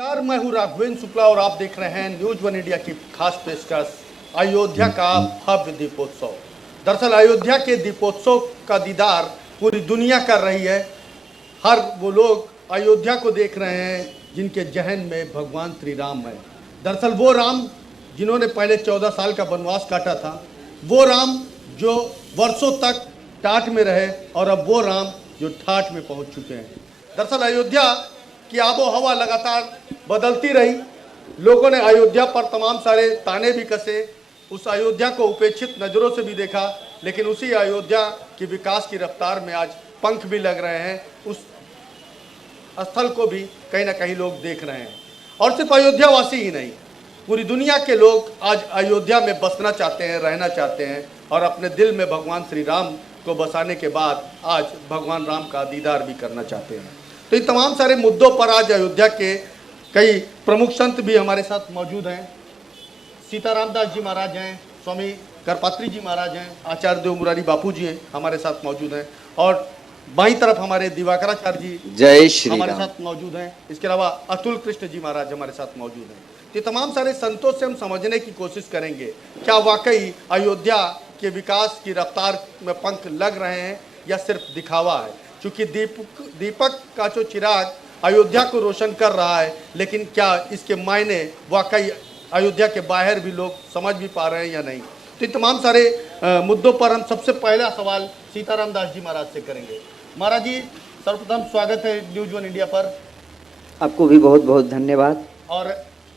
नमस्कार, मैं हूं राघवेंद्र शुक्ला और आप देख रहे हैं न्यूज वन इंडिया की खास पेशकश अयोध्या का भव्य दीपोत्सव। दरअसल अयोध्या के दीपोत्सव का दीदार पूरी दुनिया कर रही है। हर वो लोग अयोध्या को देख रहे हैं जिनके जहन में भगवान श्री राम है। दरअसल वो राम जिन्होंने पहले 14 साल का वनवास काटा था, वो राम जो वर्षों तक टाट में रहे और अब वो राम जो ठाठ में पहुंच चुके हैं। दरअसल अयोध्या की आबो हवा लगातार बदलती रही। लोगों ने अयोध्या पर तमाम सारे ताने भी कसे, उस अयोध्या को उपेक्षित नज़रों से भी देखा, लेकिन उसी अयोध्या की विकास की रफ्तार में आज पंख भी लग रहे हैं। उस स्थल को भी कहीं ना कहीं लोग देख रहे हैं और सिर्फ अयोध्यावासी ही नहीं, पूरी दुनिया के लोग आज अयोध्या में बसना चाहते हैं, रहना चाहते हैं और अपने दिल में भगवान श्री राम को बसाने के बाद आज भगवान राम का दीदार भी करना चाहते हैं। तो इन तमाम सारे मुद्दों पर आज अयोध्या के कई प्रमुख संत भी हमारे साथ मौजूद हैं। सीताराम दास जी महाराज हैं, स्वामी करपात्री जी महाराज हैं, आचार्य देव मुरारी बापू जी हैं, हमारे साथ मौजूद हैं और बाईं तरफ हमारे दिवाकराचार्य जी जय श्री हमारे राम साथ मौजूद हैं। इसके अलावा अतुल कृष्ण जी महाराज हमारे साथ मौजूद हैं। ये तमाम सारे संतों से हम समझने की कोशिश करेंगे क्या वाकई अयोध्या के विकास की रफ्तार में पंख लग रहे हैं या सिर्फ दिखावा है। क्योंकि दीपक का जो चिराग अयोध्या को रोशन कर रहा है, लेकिन क्या इसके मायने वाकई अयोध्या के बाहर भी लोग समझ भी पा रहे हैं या नहीं। तो इन तमाम सारे मुद्दों पर हम सबसे पहला सवाल सीताराम दास जी महाराज से करेंगे। महाराज जी, सर्वप्रथम स्वागत है न्यूज वन इंडिया पर। आपको भी बहुत बहुत धन्यवाद और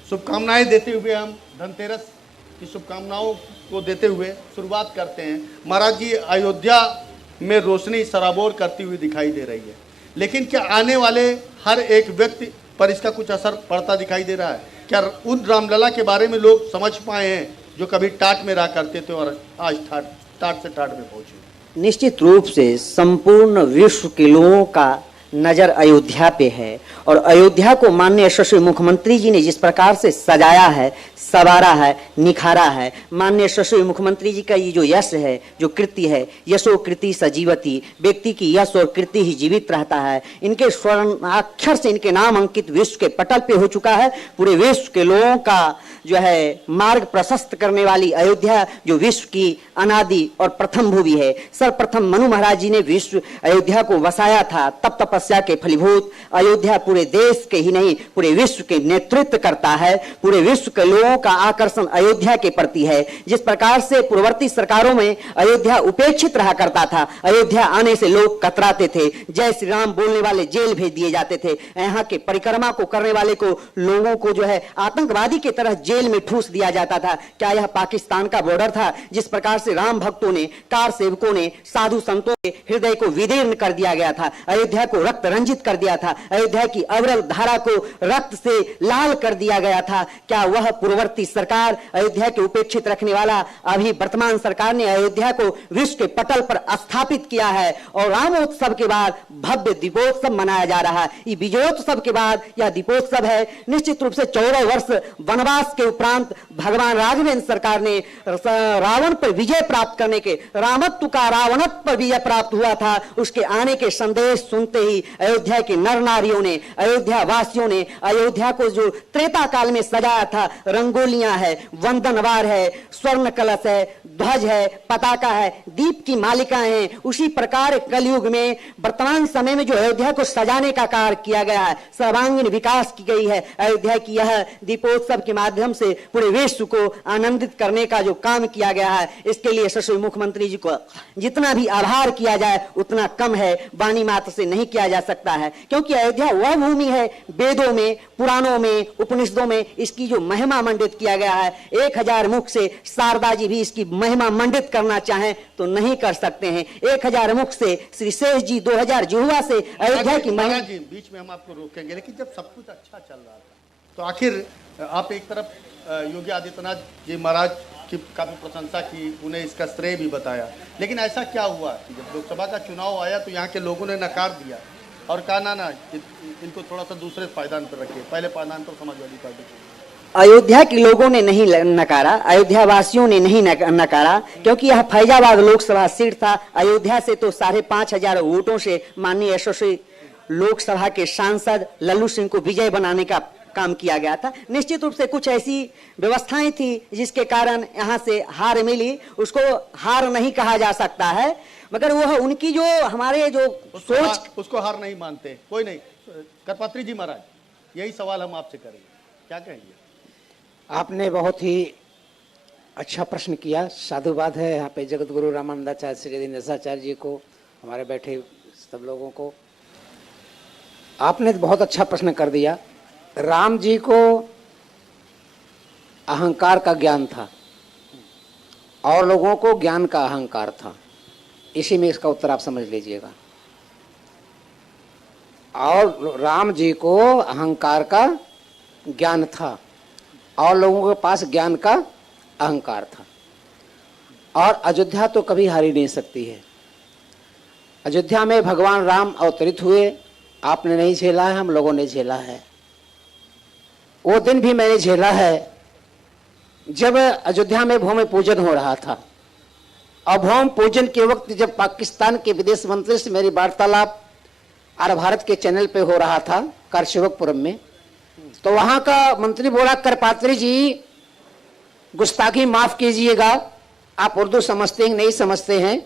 शुभकामनाएं देते हुए हम धनतेरस की शुभकामनाओं को देते हुए शुरुआत करते हैं। महाराज जी, अयोध्या में रोशनी सराबोर करती हुई दिखाई दे रही है, लेकिन क्या आने वाले हर एक व्यक्ति पर इसका कुछ असर पड़ता दिखाई दे रहा है? क्या उन रामलला के बारे में लोग समझ पाए हैं जो कभी टाट में रहा करते थे और आज टाट से टाट में पहुंचे? निश्चित रूप से संपूर्ण विश्व के लोगों का नजर अयोध्या पे है और अयोध्या को माननीय यशस्वी मुख्यमंत्री जी ने जिस प्रकार से सजाया है, सवारा है, निखारा है। माननीय यशस्वी मुख्यमंत्री जी का ये जो यश है, जो कृति है, यशो कृति सजीवती, व्यक्ति की यश और कृति ही जीवित रहता है। इनके स्वर्णाक्षर से इनके नाम अंकित विश्व के पटल पे हो चुका है। पूरे विश्व के लोगों का जो है मार्ग प्रशस्त करने वाली अयोध्या जो विश्व की अनादि और प्रथम भूमि है। सर्वप्रथम मनु महाराज जी ने विश्व अयोध्या को बसाया था, तब तपस्या के फलीभूत अयोध्या पूरे देश के ही नहीं पूरे विश्व के नेतृत्व करता है। पूरे विश्व के लोगों का आकर्षण अयोध्या के प्रति है। जिस प्रकार से पूर्ववर्ती सरकारों में अयोध्या उपेक्षित रहा करता था, अयोध्या आने से लोग कतराते थे, जय श्री राम बोलने वाले जेल भेज दिए जाते थे। यहाँ के परिक्रमा को करने वाले को लोगों को जो है आतंकवादी की तरह जेल में ठूस दिया जाता था। क्या यह पाकिस्तान का बॉर्डर था? जिस प्रकार से राम भक्तों ने, कार सेवकों ने, साधु संतों के हृदय को विदीर्ण कर दिया गया था, अयोध्या को रक्त रंजित कर दिया था, अयोध्या की अविरल धारा को रक्त से लाल कर दिया गया था। क्या वह पूर्ववर्ती सरकार अयोध्या के उपेक्षित रखने वाला अभी वर्तमान सरकार ने अयोध्या को विश्व के पटल पर स्थापित किया है और रामोत्सव के बाद भव्य दीपोत्सव मनाया जा रहा है। ये विजयोत्सव के बाद यह दीपोत्सव है। निश्चित रूप से 14 वर्ष वनवास के उपरांत भगवान राघवेंद्र सरकार ने रावण पर विजय प्राप्त करने के, रामत्व का रावणत्व पर विजय प्राप्त हुआ था, उसके आने के संदेश सुनते ही अयोध्या के नर नारियों ने, अयोध्या वासियों ने अयोध्या को जो त्रेता काल में सजाया था, रंगोलियां है, वंदनवार है, स्वर्ण कलश है, ध्वज है, पताका है, दीप की मालिकाएं हैं, उसी प्रकार कलयुग में वर्तमान समय में जो अयोध्या को सजाने का कार्य किया गया है, सर्वांगीण विकास की गई है। अयोध्या की यह दीपोत्सव के माध्यम से पूरे विश्व को आनंदित करने का जो काम किया गया है, इसके लिए यशस्वी मुख्यमंत्री जी को जितना भी आभार किया जाए उतना कम है, वाणी मात्र से नहीं किया जा सकता है। क्योंकि अयोध्या वह भूमि है, वेदों में, पुराणों में, उपनिषदों में इसकी जो महिमा मंडित किया गया है। 1000 मुख से शारदा जी भी इसकी महिमा मंडित करना चाहें तो नहीं कर सकते हैं। 1000 मुख से श्री शेष जी 2000 जुहुआ से अयोध्या की महिमा। बीच में हम आपको रोकेंगे, लेकिन जब सब कुछ अच्छा चल रहा था तो आखिर आप एक तरफ योगी आदित्यनाथ जी महाराज की काफ़ी प्रशंसा की, उन्हें इसका श्रेय भी बताया, लेकिन ऐसा क्या हुआ कि जब लोकसभा का चुनाव आया तो यहाँ के लोगों ने नकार दिया और कहा ना इनको थोड़ा सा दूसरे पायदान पर रखिए, पहले पायदान पर समाजवादी पार्टी। अयोध्या के लोगों ने नहीं नकारा, अयोध्या वासियों ने नहीं नकारा, क्योंकि यह फैजाबाद लोकसभा सीट था। अयोध्या से तो 5,500 वोटों से माननीय यशस्वी लोकसभा के सांसद लल्लू सिंह को विजय बनाने का काम किया गया था। निश्चित रूप से कुछ ऐसी व्यवस्थाएं थी जिसके कारण यहाँ से हार मिली, उसको हार नहीं कहा जा सकता है, मगर वह उनकी जो हमारे जो सोच, उसको हार नहीं मानते, कोई नहीं। करपात्री जी महाराज, यही सवाल हम आपसे करेंगे, क्या कहेंगे? आपने बहुत ही अच्छा प्रश्न किया। साधुवाद है यहाँ पे जगत गुरु रामानंदाचार्य श्री दिनेशाचार्य जी को, हमारे बैठे सब लोगों को। आपने बहुत अच्छा प्रश्न कर दिया। राम जी को अहंकार का ज्ञान था और लोगों को ज्ञान का अहंकार था, इसी में इसका उत्तर आप समझ लीजिएगा। और राम जी को अहंकार का ज्ञान था और लोगों के पास ज्ञान का अहंकार था। और अयोध्या तो कभी हारी नहीं सकती है। अयोध्या में भगवान राम अवतरित हुए, आपने नहीं झेला है, हम लोगों ने झेला है। वो दिन भी मैंने झेला है जब अयोध्या में भूमि पूजन हो रहा था। और भूमि पूजन के वक्त जब पाकिस्तान के विदेश मंत्री से मेरी वार्तालाप आर भारत के चैनल पे हो रहा था कारसेवकपुरम में, तो वहां का मंत्री बोला, करपात्री जी गुस्ताखी माफ कीजिएगा, आप उर्दू समझते हैं नहीं समझते हैं,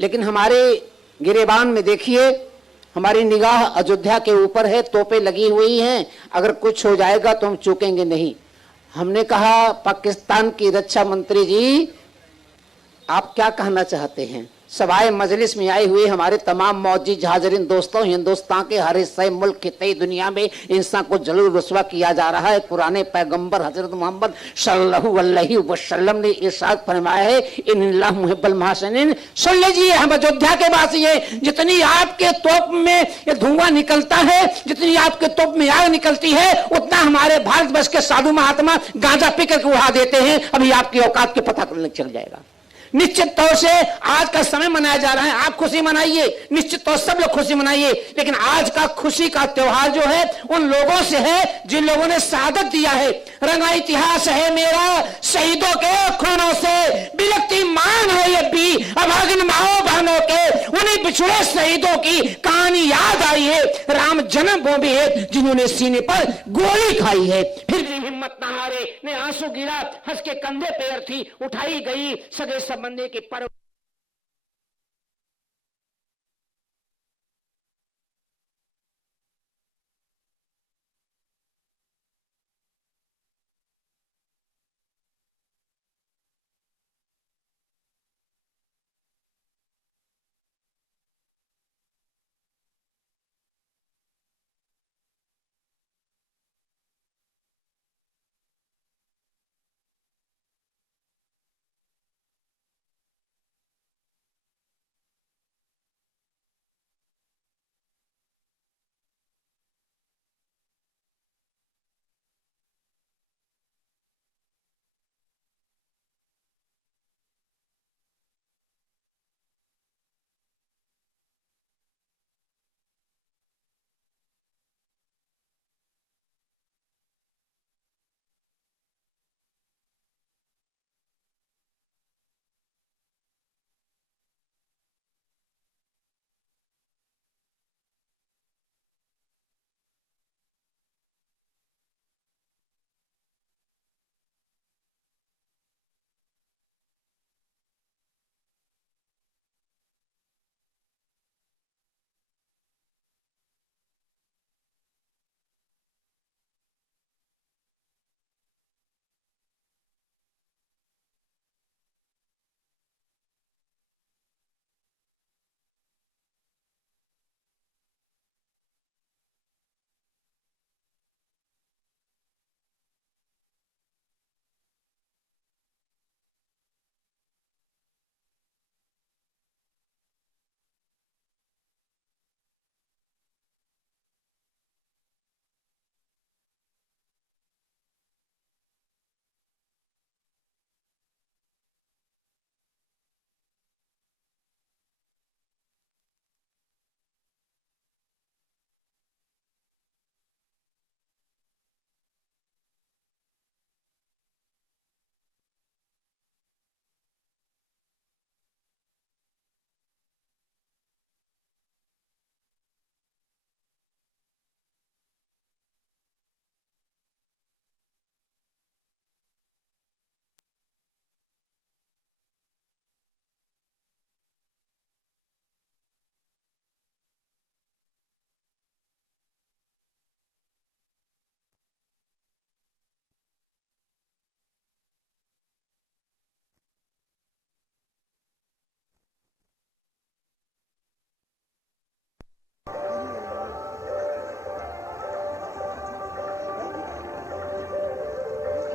लेकिन हमारे गिरेबान में देखिए हमारी निगाह अयोध्या के ऊपर है, तोपें लगी हुई हैं, अगर कुछ हो जाएगा तो हम चूकेंगे नहीं। हमने कहा, पाकिस्तान की रक्षा मंत्री जी आप क्या कहना चाहते हैं? सभाए मजलिस में आई हुई हमारे तमाम मौजूद हाजरीन दोस्तों, हिंदुस्तान के हर हिस्से मुल्क खिते दुनिया में इंसान को जरूर रुस्वा किया जा रहा है। पुराने पैगंबर हजरत मोहम्मद सल्लल्लाहु अलैहि वसल्लम ने इरशाद फरमाया है, इन्नल्लाह मुहिब्बुल मुहसिनीन। सुन लीजिए, हम अयोध्या के वासी हैं, जितनी आपके तोप में ये धुआं निकलता है, जितनी आपके तोप में आग निकलती है, उतना हमारे भारतवर्ष के साधु महात्मा गांजा पी करके उड़ा देते हैं। अभी आपकी औकात के पता चल जाएगा। निश्चित तौर से आज का समय मनाया जा रहा है, आप खुशी मनाइए, निश्चित तौर सब लोग खुशी मनाइए, लेकिन आज का खुशी का त्योहार जो है उन लोगों से है जिन लोगों ने शहादत दिया है। रंगा इतिहास है मेरा शहीदों के खूनों से, बिलखती मान है ये भी अभागिन माओ बहनों के, उन्हीं बिछुड़े शहीदों की कहानी याद आई है। राम जन्मभूमि है जिन्होंने सीने पर गोली खाई है, फिर भी हिम्मत न हारे, ने आंसू गिरा, हंस के कंधे पे अर्थी उठाई गई, सगे संबंधी के पर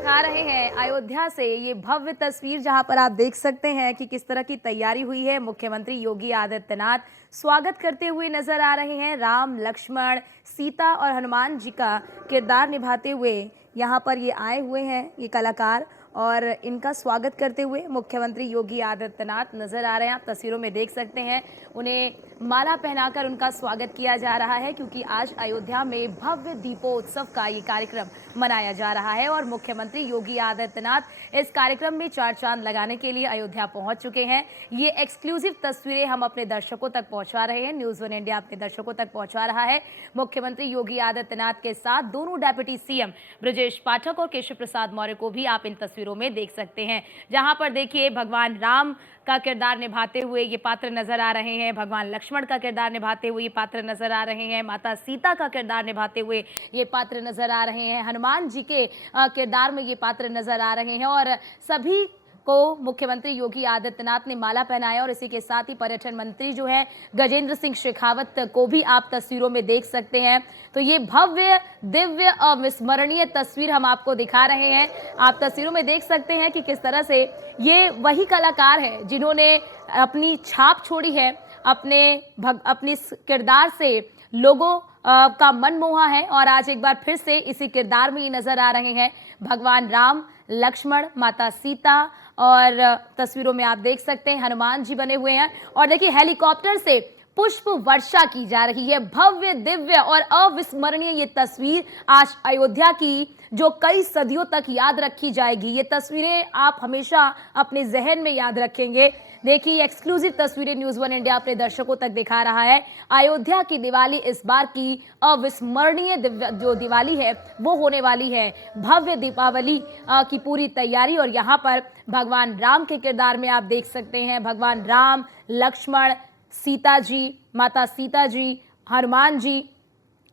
दिखा रहे हैं अयोध्या से ये भव्य तस्वीर, जहां पर आप देख सकते हैं कि किस तरह की तैयारी हुई है। मुख्यमंत्री योगी आदित्यनाथ स्वागत करते हुए नजर आ रहे हैं। राम, लक्ष्मण, सीता और हनुमान जी का किरदार निभाते हुए यहाँ पर ये आए हुए हैं, ये कलाकार, और इनका स्वागत करते हुए मुख्यमंत्री योगी आदित्यनाथ नजर आ रहे हैं। आप तस्वीरों में देख सकते हैं, उन्हें माला पहनाकर उनका स्वागत किया जा रहा है, क्योंकि आज अयोध्या में भव्य दीपोत्सव का ये कार्यक्रम मनाया जा रहा है और मुख्यमंत्री योगी आदित्यनाथ इस कार्यक्रम में चार चांद लगाने के लिए अयोध्या पहुंच चुके हैं। ये एक्सक्लूसिव तस्वीरें हम अपने दर्शकों तक पहुंचा रहे हैं। न्यूज़ 1 इंडिया अपने दर्शकों तक पहुंचा रहा है। मुख्यमंत्री योगी आदित्यनाथ के साथ दोनों डेप्यूटी सीएम ब्रजेश पाठक और केशव प्रसाद मौर्य को भी आप इन तस्वीरों में देख सकते हैं, जहां पर देखिए भगवान राम का किरदार निभाते हुए ये पात्र नजर आ रहे हैं, भगवान लक्ष्मण का किरदार निभाते हुए ये पात्र नजर आ रहे हैं, माता सीता का किरदार निभाते हुए ये पात्र नजर आ रहे हैं, हनुमान जी के किरदार में ये पात्र नजर आ रहे हैं, और सभी को मुख्यमंत्री योगी आदित्यनाथ ने माला पहनाया। और इसी के साथ ही पर्यटन मंत्री जो है गजेंद्र सिंह शेखावत को भी आप तस्वीरों में देख सकते हैं। तो ये भव्य, दिव्य, अविस्मरणीय तस्वीर हम आपको दिखा रहे हैं। आप तस्वीरों में देख सकते हैं कि किस तरह से ये वही कलाकार हैं जिन्होंने अपनी छाप छोड़ी है, अपनी किरदार से लोगों का मन मोहा है, और आज एक बार फिर से इसी किरदार में ये नजर आ रहे हैं। भगवान राम, लक्ष्मण, माता सीता, और तस्वीरों में आप देख सकते हैं हनुमान जी बने हुए हैं। और देखिए हेलीकॉप्टर से पुष्प वर्षा की जा रही है। भव्य, दिव्य और अविस्मरणीय ये तस्वीर आज अयोध्या की, जो कई सदियों तक याद रखी जाएगी। ये तस्वीरें आप हमेशा अपने जहन में याद रखेंगे। देखिए एक्सक्लूसिव तस्वीरें न्यूज़ 1 इंडिया अपने दर्शकों तक दिखा रहा है। अयोध्या की दिवाली इस बार की अविस्मरणीय जो दिवाली है वो होने वाली है। भव्य दीपावली की पूरी तैयारी, और यहाँ पर भगवान राम के किरदार में आप देख सकते हैं भगवान राम, लक्ष्मण, सीता जी, माता सीता जी, हनुमान जी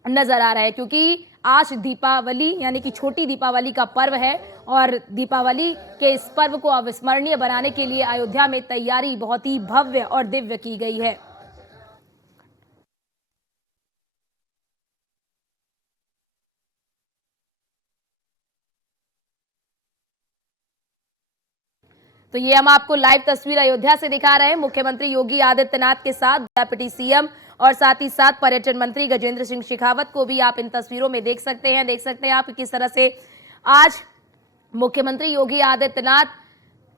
नजर आ रहा है, क्योंकि आज दीपावली यानी कि छोटी दीपावली का पर्व है, और दीपावली के इस पर्व को अविस्मरणीय बनाने के लिए अयोध्या में तैयारी बहुत ही भव्य और दिव्य की गई है। तो ये हम आपको लाइव तस्वीर अयोध्या से दिखा रहे हैं। मुख्यमंत्री योगी आदित्यनाथ के साथ डेप्यूटी सीएम और साथ ही साथ पर्यटन मंत्री गजेंद्र सिंह शेखावत को भी आप इन तस्वीरों में देख सकते हैं। देख सकते हैं आप किस तरह से आज मुख्यमंत्री योगी आदित्यनाथ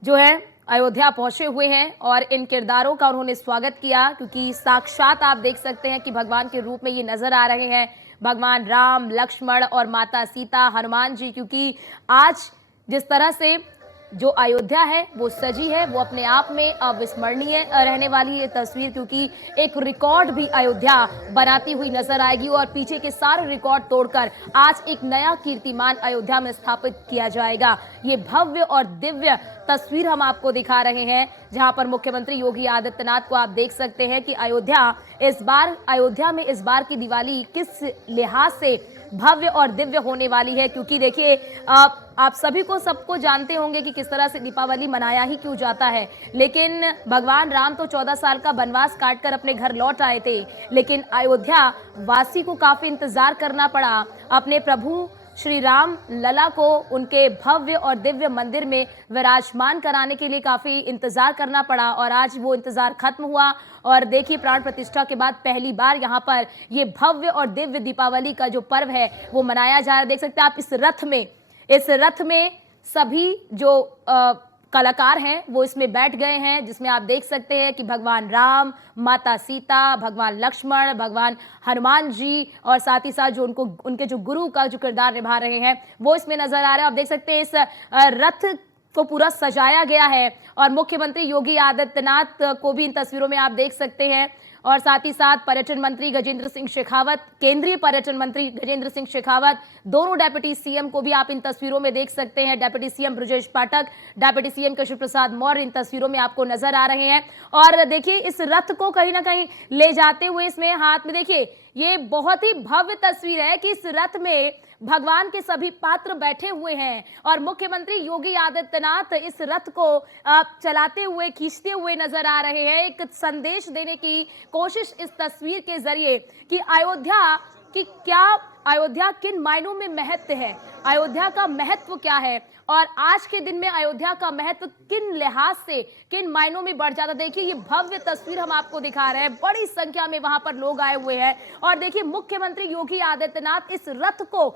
जो है अयोध्या पहुंचे हुए हैं, और इन किरदारों का उन्होंने स्वागत किया, क्योंकि साक्षात आप देख सकते हैं कि भगवान के रूप में ये नजर आ रहे हैं भगवान राम, लक्ष्मण और माता सीता, हनुमान जी। क्योंकि आज जिस तरह से जो अयोध्या है वो सजी है, वो अपने आप में अविस्मरणीय रहने वाली ये तस्वीर, क्योंकि एक रिकॉर्ड भी अयोध्या बनाती हुई नजर आएगी, और पीछे के सारे रिकॉर्ड तोड़कर आज एक नया कीर्तिमान अयोध्या में स्थापित किया जाएगा। ये भव्य और दिव्य तस्वीर हम आपको दिखा रहे हैं, जहां पर मुख्यमंत्री योगी आदित्यनाथ को आप देख सकते हैं कि अयोध्या में इस बार की दिवाली किस लिहाज से भव्य और दिव्य होने वाली है। क्योंकि देखिए आप सभी को सबको जानते होंगे कि किस तरह से दीपावली मनाया ही क्यों जाता है, लेकिन भगवान राम तो 14 साल का वनवास काटकर अपने घर लौट आए थे, लेकिन अयोध्या वासी को काफी इंतजार करना पड़ा अपने प्रभु श्री राम लला को उनके भव्य और दिव्य मंदिर में विराजमान कराने के लिए काफी इंतजार करना पड़ा, और आज वो इंतजार खत्म हुआ। और देखिए प्राण प्रतिष्ठा के बाद पहली बार यहाँ पर ये भव्य और दिव्य दीपावली का जो पर्व है वो मनाया जा रहा है। देख सकते हैं आप इस रथ में सभी जो कलाकार हैं वो इसमें बैठ गए हैं, जिसमें आप देख सकते हैं कि भगवान राम, माता सीता, भगवान लक्ष्मण, भगवान हनुमान जी, और साथ ही साथ जो उनके जो गुरु का जो किरदार निभा रहे हैं वो इसमें नजर आ रहा है। आप देख सकते हैं इस रथ को पूरा सजाया गया है, और मुख्यमंत्री योगी आदित्यनाथ को भी इन तस्वीरों में आप देख सकते हैं, और साथ ही साथ पर्यटन मंत्री गजेंद्र सिंह शेखावत, केंद्रीय पर्यटन मंत्री गजेंद्र सिंह शेखावत, दोनों डेप्यूटी सीएम को भी आप इन तस्वीरों में देख सकते हैं। Deputy CM Brajesh Pathak, deputy CM Keshav Prasad Maurya इन तस्वीरों में आपको नजर आ रहे हैं। और देखिए इस रथ को कहीं ना कहीं ले जाते हुए इसमें हाथ में देखिए ये बहुत ही भव्य तस्वीर है कि इस रथ में भगवान के सभी पात्र बैठे हुए हैं, और मुख्यमंत्री योगी आदित्यनाथ इस रथ को चलाते हुए, खींचते हुए नजर आ रहे हैं। एक संदेश देने की कोशिश इस तस्वीर के जरिए कि अयोध्या की क्या अयोध्या किन मायनों में महत्व है, अयोध्या का महत्व क्या है और आज के दिन में अयोध्या का महत्व किन लिहाज से, किन मायनों में बढ़ जाता। देखिए ये भव्य तस्वीर हम आपको दिखा रहे हैं, बड़ी संख्या में वहां पर लोग आए हुए हैं और देखिए मुख्यमंत्री योगी आदित्यनाथ इस रथ को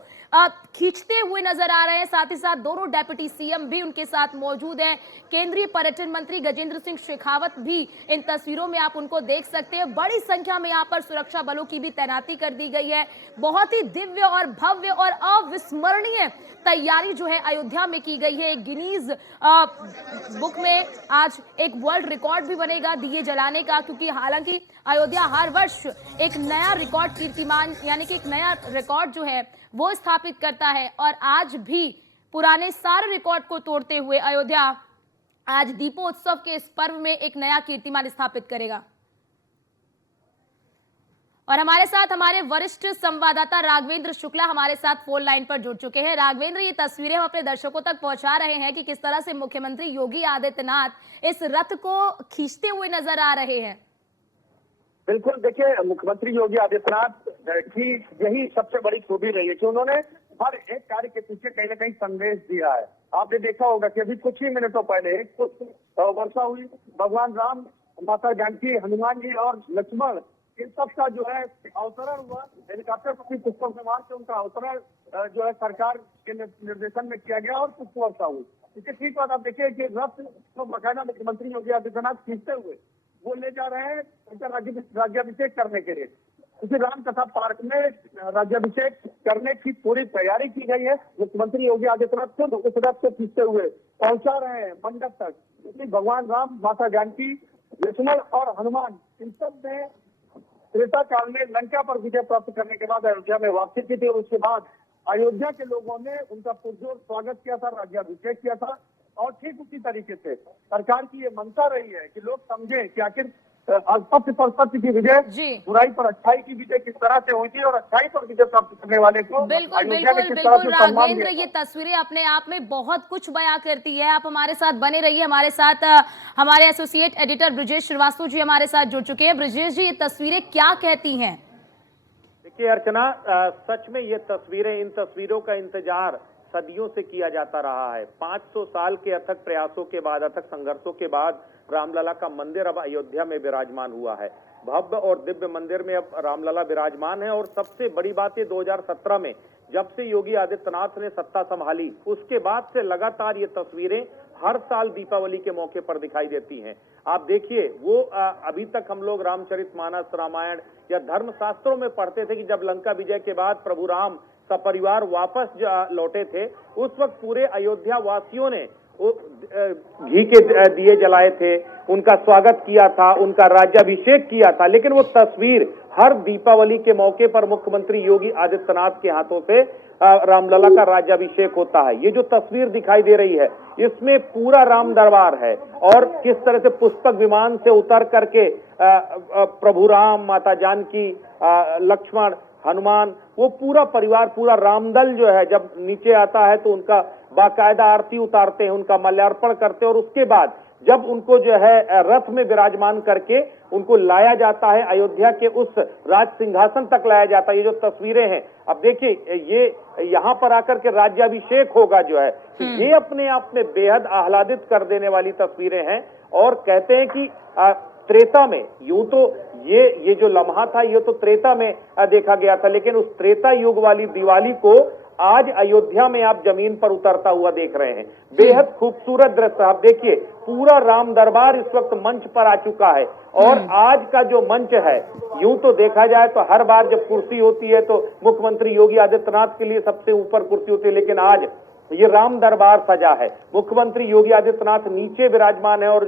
खींचते हुए नजर आ रहे हैं। साथ ही साथ दोनों डेप्यूटी सीएम भी उनके साथ मौजूद हैं। केंद्रीय पर्यटन मंत्री गजेंद्र सिंह शेखावत भी इन तस्वीरों में आप उनको देख सकते हैं। बड़ी संख्या में यहाँ पर सुरक्षा बलों की भी तैनाती कर दी गई है। बहुत ही दिव्य और भव्य और अविस्मरणीय तैयारी जो है अयोध्या में की गई है। गिनीज बुक में आज एक वर्ल्ड रिकॉर्ड भी बनेगा दिए जलाने का, क्योंकि हालांकि अयोध्या हर वर्ष एक नया रिकॉर्ड कीर्तिमान यानी कि एक नया रिकॉर्ड जो है वो स्थापित करता है और आज भी पुराने सारे रिकॉर्ड को तोड़ते हुए अयोध्या आज दीपोत्सव के इस पर्व में एक नया कीर्तिमान स्थापित करेगा। और हमारे साथ हमारे वरिष्ठ संवाददाता राघवेंद्र शुक्ला हमारे साथ फोन लाइन पर जुड़ चुके हैं। राघवेंद्र, ये तस्वीरें हम अपने दर्शकों तक पहुंचा रहे हैं कि किस तरह से मुख्यमंत्री योगी आदित्यनाथ इस रथ को खींचते हुए नजर आ रहे हैं। बिल्कुल, देखिए मुख्यमंत्री योगी आदित्यनाथ की यही सबसे बड़ी खूबी रही है कि उन्होंने हर एक कार्य के पीछे कहीं ना कहीं संदेश दिया है। आपने देखा होगा कि अभी कुछ ही मिनटों पहले कुछ वर्षा हुई, भगवान राम, माता जानकी, हनुमान जी और लक्ष्मण, इन सब का जो है अवतरण हुआ। हेलीकॉप्टर पर भी पुष्पक विमान से उनका अवतरण जो है सरकार के निर्देशन में किया गया और पुष्प वर्षा हुई। इसके ठीक बाद आप देखिए कि रथ को बकायदा मुख्यमंत्री योगी आदित्यनाथ खींचते हुए वो ले जा रहे हैं उनका राज्याभिषेक करने के लिए, क्योंकि रामकथा पार्क में राज्याभिषेक करने की पूरी तैयारी की गई है। मुख्यमंत्री योगी आदित्यनाथ खुद उस रथ को खींचते हुए पहुंचा रहे हैं मंडप तक, क्योंकि भगवान राम, माता जानकी, लक्ष्मण और हनुमान इन सब ने त्रेता काल में लंका पर विजय प्राप्त करने के बाद अयोध्या में वापसी की थी और उसके बाद अयोध्या के लोगों ने उनका पुरजोर स्वागत किया था, राज्याभिषेक किया था। और ठीक उसी तरीके से सरकार की ये मंशा रही है कि लोग समझें कि आखिर असत्य पर सत्य की विजय, बुराई पर अच्छाई की विजय किस तरह से हुई थी और अच्छाई पर विजय प्राप्त करने वाले को बिल्कुल राघवेंद्र, ये तस्वीरें अपने आप में बहुत कुछ बयां करती है। आप हमारे साथ बने रहिए। हमारे साथ हमारे एसोसिएट एडिटर ब्रजेश श्रीवास्तव जी हमारे साथ जुड़ चुके हैं। ब्रजेश जी, ये तस्वीरें क्या कहती हैं? देखिए अर्चना, सच में ये तस्वीरें, इन तस्वीरों का इंतजार सदियों से किया जाता रहा है। 500 साल के अथक प्रयासों के बाद, अथक संघर्षों के बाद रामलला का मंदिर अब अयोध्या में विराजमान हुआ है। भव्य और दिव्य मंदिर में अब रामलला विराजमान है। और सबसे बड़ी बात ये 2017 में जब से योगी आदित्यनाथ ने सत्ता संभाली उसके बाद से लगातार ये तस्वीरें हर साल दीपावली के मौके पर दिखाई देती हैं। आप देखिए, वो अभी तक हम लोग रामचरितमानस, रामायण या धर्मशास्त्रों में पढ़ते थे कि जब लंका विजय के बाद प्रभु राम सपरिवार वापस लौटे थे, उस वक्त पूरे अयोध्या वासियों ने घी के दिए जलाए थे, उनका स्वागत किया था, उनका राज्याभिषेक किया था। लेकिन वो तस्वीर हर दीपावली के मौके पर मुख्यमंत्री योगी आदित्यनाथ के हाथों से रामलला का राज्याभिषेक होता है। ये जो तस्वीर दिखाई दे रही है इसमें पूरा राम दरबार है और किस तरह से पुष्पक विमान से उतर करके प्रभु राम, माता जानकी, लक्ष्मण, हनुमान, वो पूरा परिवार, पूरा रामदल जो है जब नीचे आता है तो उनका बाकायदा आरती उतारते हैं, उनका माल्यार्पण करते हैं और उसके बाद जब उनको जो है रथ में विराजमान करके उनको लाया जाता है, अयोध्या के उस राज सिंहासन तक लाया जाता है। ये जो तस्वीरें हैं, अब देखिए, ये यहाँ पर आकर के राज्याभिषेक होगा जो है, ये अपने आप में बेहद आह्लादित कर देने वाली तस्वीरें हैं। और कहते हैं कि त्रेता में, यूं तो ये जो लम्हा था ये तो त्रेता में देखा गया था, लेकिन उस त्रेता युग वाली दिवाली को आज अयोध्या में आप जमीन पर उतरता हुआ देख रहे हैं। बेहद खूबसूरत दृश्य। आप देखिए, पूरा राम दरबार इस वक्त मंच पर आ चुका है और आज का जो मंच है, यूं तो देखा जाए तो हर बार जब कुर्सी होती है तो मुख्यमंत्री योगी आदित्यनाथ के लिए सबसे ऊपर कुर्सी होती है, लेकिन आज ये राम दरबार सजा है। मुख्यमंत्री योगी आदित्यनाथ नीचे विराजमान है और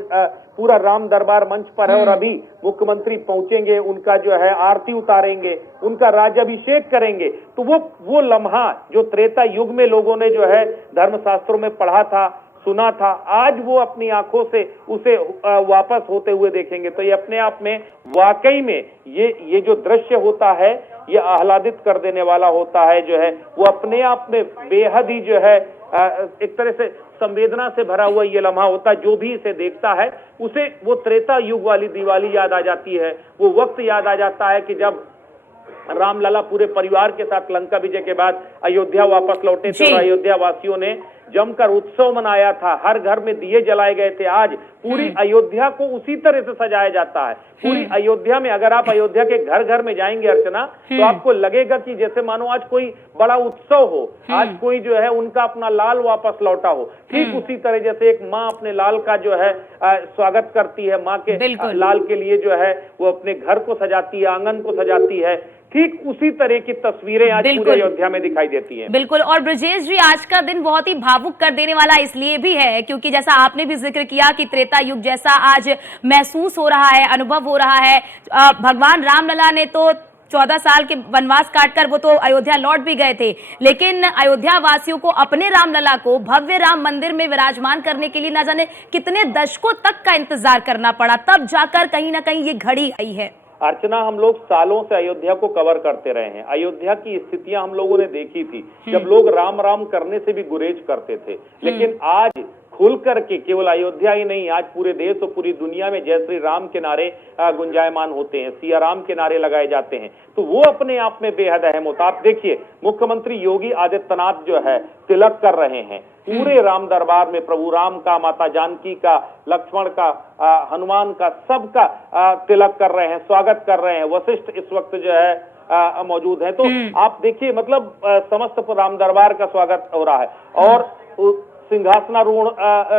पूरा राम दरबार मंच पर है और अभी मुख्यमंत्री पहुंचेंगे, उनका जो है आरती उतारेंगे, उनका राज्याभिषेक करेंगे। तो वो लम्हा जो त्रेता युग में लोगों ने जो है धर्मशास्त्रों में पढ़ा था, सुना था, आज वो अपनी आंखों से उसे वापस होते हुए देखेंगे। तो ये अपने आप में वाकई में ये जो दृश्य होता है ये आह्लादित कर देने वाला होता है, जो है वो अपने आप में बेहद ही जो है एक तरह से संवेदना से भरा हुआ ये लम्हा होता है। जो भी इसे देखता है उसे वो त्रेता युग वाली दिवाली याद आ जाती है, वो वक्त याद आ जाता है कि जब रामलला पूरे परिवार के साथ लंका विजय के बाद अयोध्या वापस लौटे थे और अयोध्या वासियों ने जमकर उत्सव मनाया था। हर घर में दिए जलाए गए थे। आज पूरी अयोध्या को उसी तरह से सजाया जाता है। पूरी अयोध्या में अगर आप अयोध्या के घर घर में जाएंगे अर्चना, तो आपको लगेगा कि जैसे मानो आज कोई बड़ा उत्सव हो, आज कोई जो है उनका अपना लाल वापस लौटा हो। ठीक उसी तरह जैसे एक माँ अपने लाल का जो है स्वागत करती है, माँ के लाल के लिए जो है वो अपने घर को सजाती है, आंगन को सजाती है, ठीक उसी तरह की तस्वीरें आज पूरे अयोध्या में दिखाई देती हैं। बिल्कुल। और ब्रजेश जी, आज का दिन बहुत ही भावुक कर देने वाला इसलिए भी है क्योंकि जैसा आपने भी जिक्र किया कि त्रेता युग जैसा आज महसूस हो रहा है, अनुभव हो रहा है। भगवान रामलला ने तो 14 साल के वनवास काटकर वो तो अयोध्या लौट भी गए थे, लेकिन अयोध्या वासियों को अपने रामलला को भव्य राम मंदिर में विराजमान करने के लिए न जाने कितने दशकों तक का इंतजार करना पड़ा, तब जाकर कहीं ना कहीं ये घड़ी आई है। अर्चना, हम लोग सालों से अयोध्या को कवर करते रहे हैं। अयोध्या की स्थितियां हम लोगों ने देखी थी जब लोग राम राम करने से भी गुरेज करते थे, लेकिन आज खुल करके केवल अयोध्या ही नहीं, आज पूरे देश और पूरी दुनिया में जय श्री राम के नारे गुंजायमान होते हैं, सिया राम के नारे लगाए जाते हैं, तो वो अपने आप में बेहद अहम होता। आप देखिए, मुख्यमंत्री योगी आदित्यनाथ जो है तिलक कर रहे हैं पूरे राम दरबार में, प्रभु राम का, माता जानकी का, लक्ष्मण का, हनुमान का, सबका तिलक कर रहे हैं, स्वागत कर रहे हैं। वशिष्ठ इस वक्त जो है मौजूद है, तो आप देखिए मतलब समस्त राम दरबार का स्वागत हो रहा है और सिंहासनारूढ़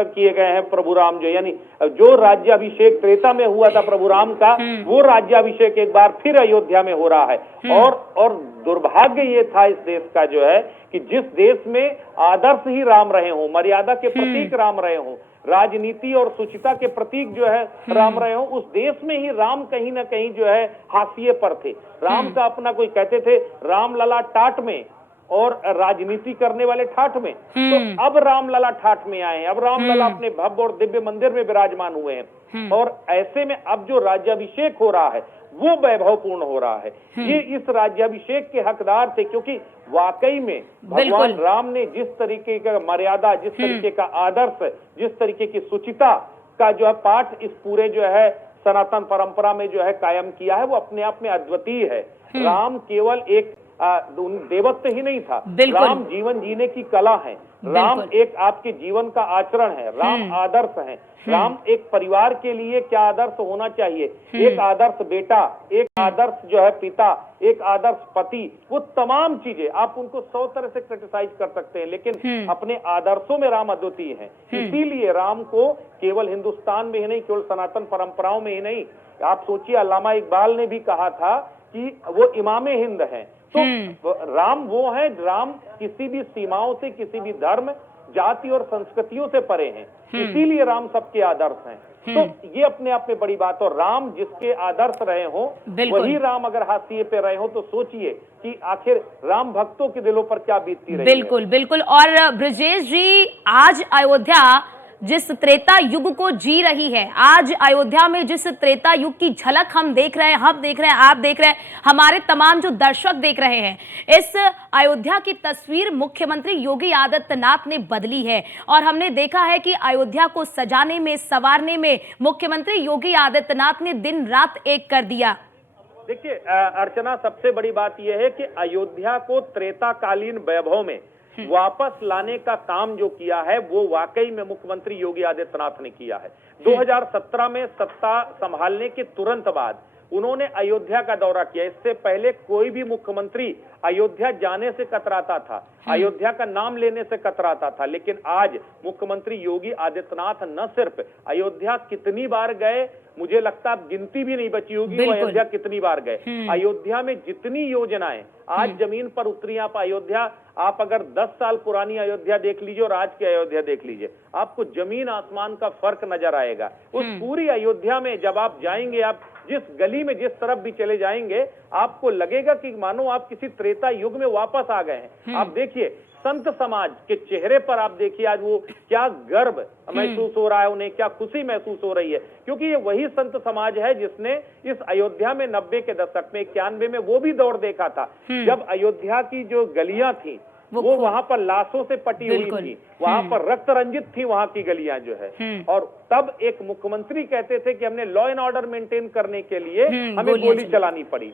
किए गए हैं प्रभु राम, जो यानी जो राज्याभिषेक त्रेता में हुआ था प्रभु राम का, वो राज्याभिषेक एक बार फिर अयोध्या में हो रहा है। और दुर्भाग्य ये था इस देश का जो है कि जिस देश में आदर्श ही राम रहे हों, मर्यादा के प्रतीक राम रहे हों, राजनीति और सुचिता के प्रतीक जो है राम रहे हों, उस देश में ही राम कहीं ना कहीं जो है हाशिए पर थे। राम का अपना कोई कहते थे रामलला टाट में और राजनीति करने वाले ठाठ में, तो अब रामलला ठाठ में आए हैं, अब रामलला अपने भव्य और दिव्य मंदिर में विराजमान हुए हैं और ऐसे में अब जो राज्याभिषेक हो रहा है वो वैभवपूर्ण हो रहा है। ये इस राज्याभिषेक के हकदार थे क्योंकि वाकई में भगवान राम ने जिस तरीके का मर्यादा, जिस तरीके का आदर्श, जिस तरीके की सुचिता का जो है पाठ इस पूरे जो है सनातन परंपरा में जो है कायम किया है, वो अपने आप में अद्वितीय है। राम केवल एक देवत्व ही नहीं था, राम जीवन जीने की कला है, राम एक आपके जीवन का आचरण है, राम आदर्श है, राम एक परिवार के लिए क्या आदर्श होना चाहिए, एक आदर्श बेटा, एक आदर्श जो है पिता, एक आदर्श पति, वो तमाम चीजें आप उनको 100 तरह से क्रिटिसाइज कर सकते हैं, लेकिन अपने आदर्शों में राम अद्वितीय है। इसीलिए राम को केवल हिंदुस्तान में ही नहीं, केवल सनातन परंपराओं में ही नहीं, आप सोचिए अल्लामा इकबाल ने भी कहा था कि वो इमामे हिंद है। तो राम वो है, राम किसी भी सीमाओं से, किसी भी धर्म, जाति और संस्कृतियों से परे हैं, इसीलिए राम सबके आदर्श हैं। तो ये अपने आप में बड़ी बात। और राम जिसके आदर्श रहे हो, वही राम अगर हाशिए पे रहे हो, तो सोचिए कि आखिर राम भक्तों के दिलों पर क्या बीतती रही। बिल्कुल बिल्कुल। और ब्रजेश जी, आज अयोध्या जिस त्रेता युग को जी रही है, आज अयोध्या में जिस त्रेता युग की झलक हम देख रहे हैं, हम देख रहे हैं, आप देख रहे हैं, हमारे तमाम जो दर्शक देख रहे हैं, इस अयोध्या की तस्वीर मुख्यमंत्री योगी आदित्यनाथ ने बदली है। और हमने देखा है कि अयोध्या को सजाने में, संवारने में मुख्यमंत्री योगी आदित्यनाथ ने दिन रात एक कर दिया। देखिए अर्चना, सबसे बड़ी बात यह है कि अयोध्या को त्रेताकालीन वैभव में वापस लाने का काम जो किया है वो वाकई में मुख्यमंत्री योगी आदित्यनाथ ने किया है। 2017 में सत्ता संभालने के तुरंत बाद उन्होंने अयोध्या का दौरा किया। इससे पहले कोई भी मुख्यमंत्री अयोध्या जाने से कतराता था, अयोध्या का नाम लेने से कतराता था, लेकिन आज मुख्यमंत्री योगी आदित्यनाथ न सिर्फ अयोध्या कितनी बार गए, मुझे लगता है गिनती भी नहीं बची होगी वो अयोध्या कितनी बार गए। अयोध्या में जितनी योजनाएं आज जमीन पर उतरी, आप अयोध्या, आप अगर 10 साल पुरानी अयोध्या देख लीजिए और आज की अयोध्या देख लीजिए, आपको जमीन आसमान का फर्क नजर आएगा। उस पूरी अयोध्या में जब आप जाएंगे, आप जिस गली में जिस तरफ भी चले जाएंगे, आपको लगेगा कि मानो आप किसी त्रेता युग में वापस आ गए हैं। आप देखिए संत समाज के चेहरे पर, आप देखिए आज वो क्या गर्व महसूस हो रहा है, उन्हें क्या खुशी महसूस हो रही है, क्योंकि ये वही संत समाज है जिसने इस अयोध्या में 90 के दशक में, 91 में वो भी दौर देखा था जब अयोध्या की जो गलियां थी वो वहां पर लाशों से पटी हुई बिल्कुल। थी, वहां पर रक्त रंजित थी वहां की गलियां जो है। और तब एक मुख्यमंत्री कहते थे कि हमने लॉ एंड ऑर्डर मेंटेन करने के लिए हमें गोलियां गोली चलानी पड़ी।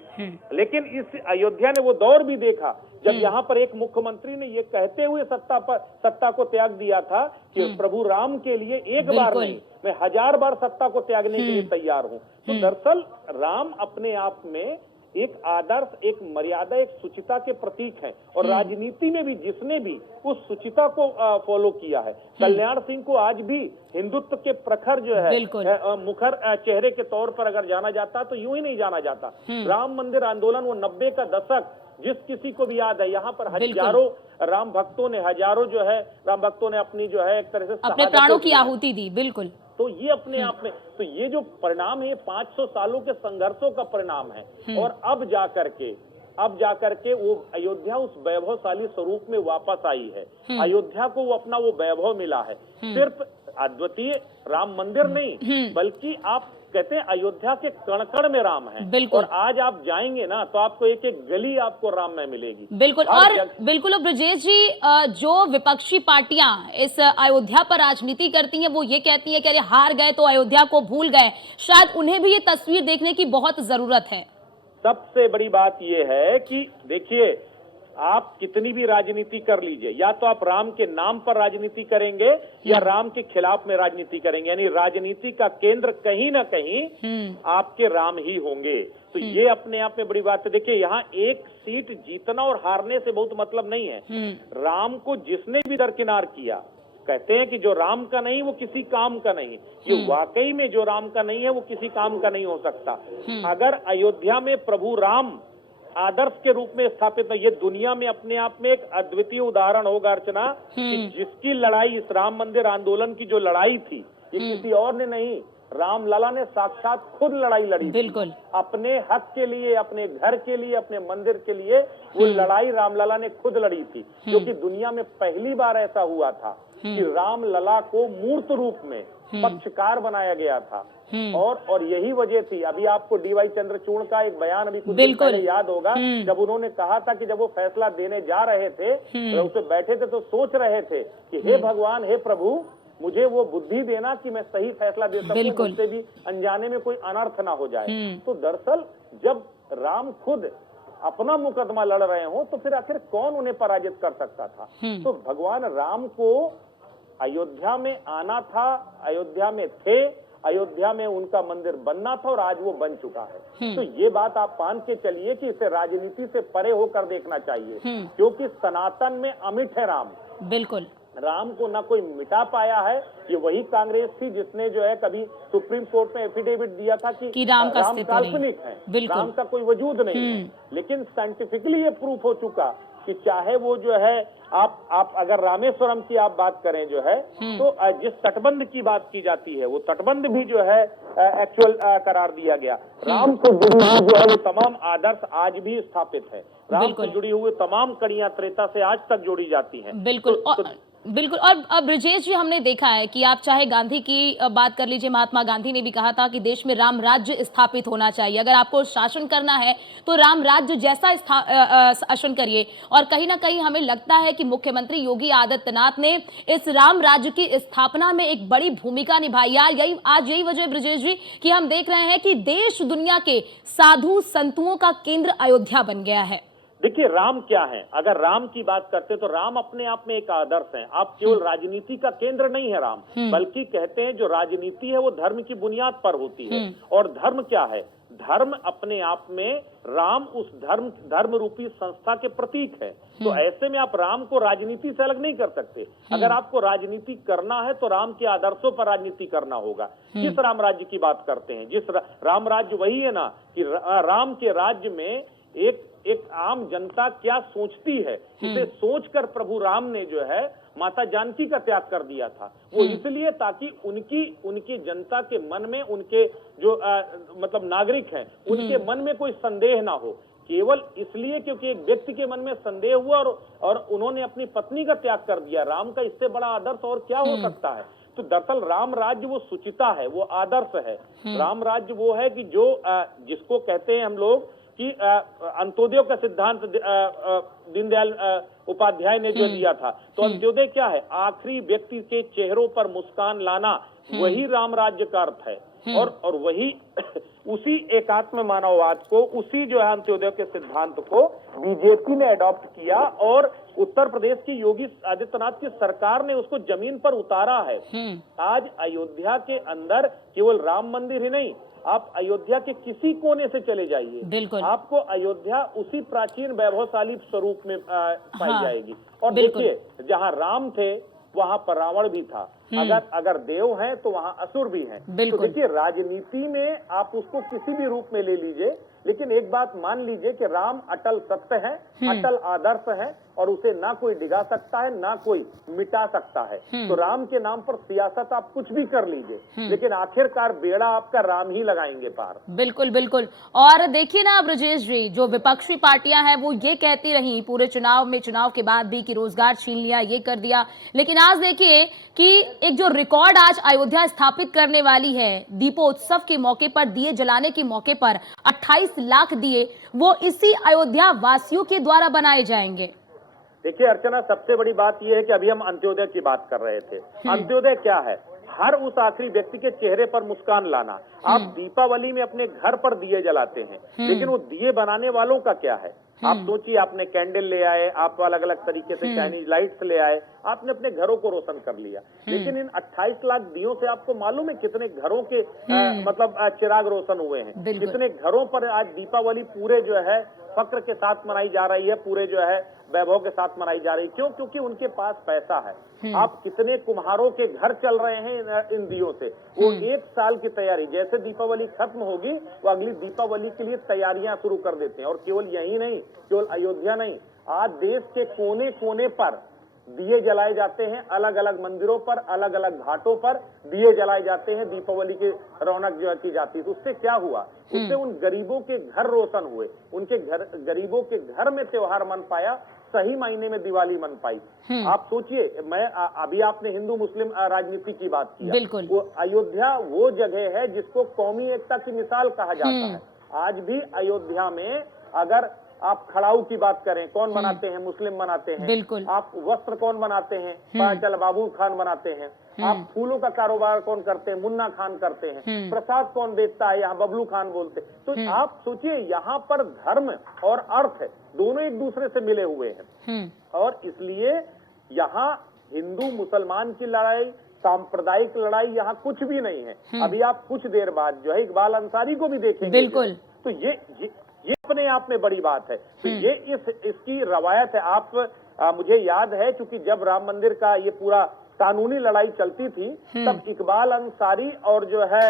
लेकिन इस अयोध्या ने वो दौर भी देखा जब यहाँ पर एक मुख्यमंत्री ने ये कहते हुए सत्ता को त्याग दिया था कि प्रभु राम के लिए एक बार नहीं, मैं 1000 बार सत्ता को त्यागने के लिए तैयार हूं। तो दरअसल राम अपने आप में एक आदर्श, एक मर्यादा, एक शुचिता के प्रतीक है। और राजनीति में भी जिसने भी उस शुचिता को फॉलो किया है, कल्याण सिंह को आज भी हिंदुत्व के प्रखर जो है मुखर चेहरे के तौर पर अगर जाना जाता तो यूं ही नहीं जाना जाता। राम मंदिर आंदोलन, वो 90 का दशक, जिस किसी को भी याद है, यहाँ पर हजारों राम भक्तों ने अपनी जो है एक तरह से अपने प्राणों की आहुति दी। बिल्कुल। तो ये अपने आप में, तो ये जो परिणाम है, ये 500 सालों के संघर्षों का परिणाम है। और अब जाकर के वो अयोध्या उस वैभवशाली स्वरूप में वापस आई है। अयोध्या को वो अपना वो वैभव मिला है। सिर्फ अद्वितीय राम मंदिर नहीं, बल्कि आप कहते हैं अयोध्या के कण कण में राम है। और आज आप जाएंगे ना तो आपको एक एक गली आपको राम में मिलेगी। बिल्कुल। और बिल्कुल ब्रजेश जी, जो विपक्षी पार्टियां इस अयोध्या पर राजनीति करती हैं वो ये कहती हैं कि अरे हार गए तो अयोध्या को भूल गए। शायद उन्हें भी ये तस्वीर देखने की बहुत जरूरत है। सबसे बड़ी बात यह है कि देखिए, आप कितनी भी राजनीति कर लीजिए, या तो आप राम के नाम पर राजनीति करेंगे या राम के खिलाफ में राजनीति करेंगे, यानी राजनीति का केंद्र कहीं ना कहीं आपके राम ही होंगे। तो ये अपने आप में बड़ी बात है। देखिए, यहाँ एक सीट जीतना और हारने से बहुत मतलब नहीं है। राम को जिसने भी दरकिनार किया, कहते हैं कि जो राम का नहीं वो किसी काम का नहीं। ये वाकई में जो राम का नहीं है वो किसी काम का नहीं हो सकता। अगर अयोध्या में प्रभु राम आदर्श के रूप में स्थापित है, ये दुनिया में अपने आप में एक अद्वितीय उदाहरण होगा अर्चना, कि जिसकी लड़ाई, इस राम मंदिर आंदोलन की जो लड़ाई थी, ये किसी और ने नहीं, रामलला ने साक्षात खुद लड़ाई लड़ी। बिल्कुल। अपने हक के लिए, अपने घर के लिए, अपने मंदिर के लिए वो लड़ाई रामलला ने खुद लड़ी थी। जो कि दुनिया में पहली बार ऐसा हुआ था कि रामलला को मूर्त रूप में पक्षकार बनाया गया था। और यही वजह थी, अभी आपको डीवाई चंद्रचूड़ का एक बयान अभी कुछ दिन पहले याद होगा, जब उन्होंने कहा था कि जब वो फैसला देने जा रहे थे, उसे बैठे थे तो सोच रहे थे कि हे भगवान, हे प्रभु, मुझे वो बुद्धि देना कि मैं सही फैसला दे सकूं, मुझसे भी अनजाने में कोई अनर्थ ना हो जाए। तो दरअसल जब राम खुद अपना मुकदमा लड़ रहे हो तो फिर आखिर कौन उन्हें पराजित कर सकता था। तो भगवान राम को अयोध्या में आना था, अयोध्या में थे, अयोध्या में उनका मंदिर बनना था और आज वो बन चुका है। तो ये बात आप मान के चलिए कि इसे राजनीति से परे होकर देखना चाहिए, क्योंकि सनातन में अमिट है राम। बिल्कुल। राम को ना कोई मिटा पाया है। ये वही कांग्रेस थी जिसने जो है कभी सुप्रीम कोर्ट में एफिडेविट दिया था कि राम काल्पनिक है, राम का कोई वजूद नहीं है। लेकिन साइंटिफिकली ये प्रूफ हो चुका कि चाहे वो जो है आप अगर रामेश्वरम की आप बात करें जो है, तो जिस तटबंध की बात की जाती है वो तटबंध भी जो है एक्चुअल करार दिया गया। राम से जुड़ी हुई जो है वो तमाम आदर्श आज भी स्थापित है। राम से जुड़ी हुई तमाम कड़ियां त्रेता से आज तक जोड़ी जाती हैं। बिल्कुल। बिल्कुल। और ब्रजेश जी, हमने देखा है कि आप चाहे गांधी की बात कर लीजिए, महात्मा गांधी ने भी कहा था कि देश में राम राज्य स्थापित होना चाहिए। अगर आपको शासन करना है तो राम राज्य जैसा शासन करिए। और कहीं ना कहीं हमें लगता है कि मुख्यमंत्री योगी आदित्यनाथ ने इस राम राज्य की स्थापना में एक बड़ी भूमिका निभाई। आज यही वजह है ब्रजेश जी कि हम देख रहे हैं कि देश दुनिया के साधु संतों का केंद्र अयोध्या बन गया है। देखिए, राम क्या है, अगर राम की बात करते तो राम अपने आप में एक आदर्श है। आप केवल राजनीति का केंद्र नहीं है राम, बल्कि कहते हैं जो राजनीति है वो धर्म की बुनियाद पर होती है। और धर्म क्या है, धर्म अपने आप में राम उस धर्म रूपी संस्था के प्रतीक है। तो ऐसे में आप राम को राजनीति से अलग नहीं कर सकते। अगर आपको राजनीति करना है तो राम के आदर्शों पर राजनीति करना होगा। किस राम राज्य की बात करते हैं, जिस राम राज्य वही है ना कि राम के राज्य में एक आम जनता क्या सोचती है, इसे सोचकर प्रभु राम ने जो है माता जानकी का त्याग कर दिया था। वो इसलिए ताकि उनकी जनता के मन में, उनके जो मतलब नागरिक हैं, उनके मन में कोई संदेह ना हो। केवल इसलिए क्योंकि एक व्यक्ति के मन में संदेह हुआ और उन्होंने अपनी पत्नी का त्याग कर दिया। राम का इससे बड़ा आदर्श और क्या हो सकता है। तो दरअसल राम राज्य वो शुचिता है, वो आदर्श है। राम राज्य वो है कि जो जिसको कहते हैं हम लोग कि अंत्योदय का सिद्धांत दीनदयाल उपाध्याय ने जो दिया था। तो अंत्योदय क्या है? आखिरी व्यक्ति के चेहरों पर मुस्कान लाना, वही राम राज्य का अर्थ है। और वही उसी एकात्म मानववाद को, उसी जो है अंत्योदय के सिद्धांत को बीजेपी ने अडॉप्ट किया और उत्तर प्रदेश की योगी आदित्यनाथ की सरकार ने उसको जमीन पर उतारा है। आज अयोध्या के अंदर केवल राम मंदिर ही नहीं, आप अयोध्या के किसी कोने से चले जाइए, बिल्कुल आपको अयोध्या उसी प्राचीन वैभवशाली स्वरूप में पाई जाएगी। और देखिए, जहाँ राम थे वहां पर रावण भी था, अगर देव हैं तो वहां असुर भी हैं। तो देखिए, राजनीति में आप उसको किसी भी रूप में ले लीजिए, लेकिन एक बात मान लीजिए कि राम अटल सत्य है, अटल आदर्श है, और उसे ना कोई डिगा सकता है, ना कोई मिटा सकता है। तो राम के नाम पर सियासत आप कुछ भी कर लीजिए, लेकिन आखिरकार बेड़ा आपका राम ही लगाएंगे पार। बिल्कुल बिल्कुल। और देखिए ना ब्रजेश जी, जो विपक्षी पार्टियां हैं वो ये कहती रही पूरे चुनाव के बाद भी कि रोजगार छीन लिया, ये कर दिया, लेकिन आज देखिए कि एक जो रिकॉर्ड आज अयोध्या स्थापित करने वाली है, दीपोत्सव के मौके पर, दिए जलाने के मौके पर 28 लाख दिए वो इसी अयोध्या वासियों के द्वारा बनाए जाएंगे। देखिए अर्चना, सबसे बड़ी बात यह है कि अभी हम अंत्योदय की बात कर रहे थे। अंत्योदय क्या है? हर उस आखिरी व्यक्ति के चेहरे पर मुस्कान लाना। आप दीपावली में अपने घर पर दिए जलाते हैं, लेकिन वो दिए बनाने वालों का क्या है? आप सोचिए, आपने कैंडल ले आए, आप अलग अलग तरीके से चाइनीज लाइट्स ले आए, आपने अपने घरों को रोशन कर लिया, लेकिन इन 28 लाख दियों से आपको मालूम है कितने घरों के मतलब चिराग रोशन हुए हैं? कितने घरों पर आज दीपावली पूरे जो है फक्र के साथ मनाई जा रही है, पूरे जो है वैभव के साथ मनाई जा रही है। क्यों? क्योंकि उनके पास पैसा है। आप कितने कुम्हारों के घर चल रहे हैं इन दियों से। वो एक साल की तैयारी, जैसे दीपावली खत्म होगी वो अगली दीपावली के लिए तैयारियां शुरू कर देते हैं। और केवल यही नहीं, केवल अयोध्या नहीं, आज देश के कोने कोने पर दिए जलाए जाते हैं, अलग अलग मंदिरों पर, अलग अलग घाटों पर दिए जलाए जाते हैं, दीपावली की रौनक जो की जाती है। तो उससे क्या हुआ? उससे उन गरीबों के घर रोशन हुए, उनके घर, गरीबों के घर में त्योहार मन पाया, सही मायने में दिवाली मन पाई। आप सोचिए, मैं अभी आपने हिंदू मुस्लिम राजनीति की बात की, वो अयोध्या वो जगह है जिसको कौमी एकता की मिसाल कहा जाता है। आज भी अयोध्या में अगर आप खड़ाऊ की बात करें, कौन बनाते हैं? मुस्लिम बनाते हैं। आप वस्त्र कौन बनाते हैं? चल बाबू खान बनाते हैं। आप फूलों का कारोबार कौन करते हैं? मुन्ना खान करते हैं। प्रसाद कौन बेचता है? यहाँ बबलू खान बोलते। तो आप सोचिए, यहाँ पर धर्म और अर्थ दोनों एक दूसरे से मिले हुए हैं, और इसलिए यहाँ हिंदू मुसलमान की लड़ाई, सांप्रदायिक लड़ाई यहाँ कुछ भी नहीं है। अभी आप कुछ देर बाद जो है इकबाल अंसारी को भी देखेंगे। तो ये अपने आप में बड़ी बात है। तो ये इसकी रवायत है। आप मुझे याद है, क्योंकि जब राम मंदिर का ये पूरा कानूनी लड़ाई चलती थी, तब इकबाल अंसारी और जो है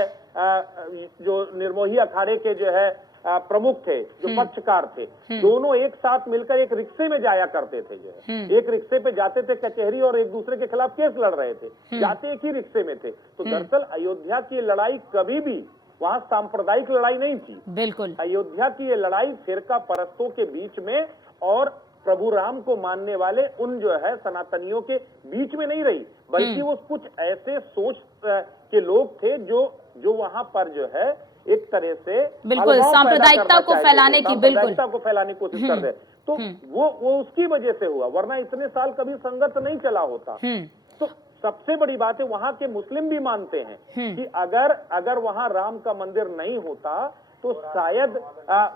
जो निर्मोही अखाड़े के जो है प्रमुख थे, जो पक्षकार थे, दोनों एक साथ मिलकर एक रिक्शे में जाया करते थे। जो है एक रिक्शे पे जाते थे कचहरी, और एक दूसरे के खिलाफ केस लड़ रहे थे, जाते एक ही रिक्शे में थे। तो दरअसल अयोध्या की लड़ाई कभी भी वहां सांप्रदायिक लड़ाई नहीं थी। बिल्कुल, अयोध्या की ये लड़ाई फिरका परस्तों के बीच में और प्रभु राम को मानने वाले उन जो है सनातनियों के बीच में नहीं रही, बल्कि वो कुछ ऐसे सोच के लोग थे जो वहां पर जो है एक तरह से बिल्कुल सांप्रदायिकता को फैलाने की कोशिश कर रहे। तो वो उसकी वजह से हुआ, वरना इतने साल कभी संघर्ष नहीं चला होता। तो सबसे बड़ी बात है, वहां के मुस्लिम भी मानते हैं कि अगर वहां राम का मंदिर नहीं होता तो शायद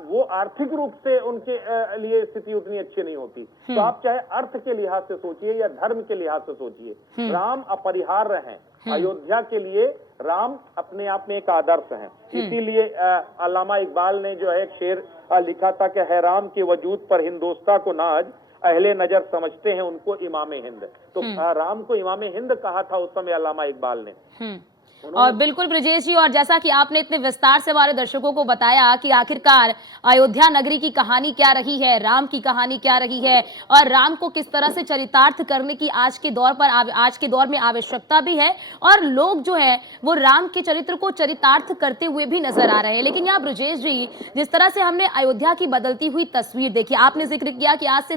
वो आर्थिक रूप से उनके लिए स्थिति उतनी अच्छी नहीं होती। तो आप चाहे अर्थ के लिहाज से सोचिए या धर्म के लिहाज से सोचिए, राम अपरिहार्य हैं। अयोध्या के लिए राम अपने आप में एक आदर्श हैं। इसीलिए अल्लामा इकबाल ने जो है एक शेर लिखा था कि है राम के वजूद पर हिंदोस्तां को नाज, अहले नजर समझते हैं उनको इमाम हिंद। तो राम को इमाम हिंद कहा था उस समय अल्लामा इकबाल ने। और बिल्कुल ब्रजेश जी, और जैसा कि आपने इतने विस्तार से हमारे दर्शकों को बताया कि आखिरकार अयोध्या नगरी की कहानी क्या रही है, राम की कहानी क्या रही है, और राम को किस तरह से चरितार्थ करने की आज के दौर में आवश्यकता भी है, और लोग जो है वो राम के चरित्र को चरितार्थ करते हुए भी नजर आ रहे हैं। लेकिन यहाँ ब्रजेश जी, जिस तरह से हमने अयोध्या की बदलती हुई तस्वीर देखी, आपने जिक्र किया कि आज से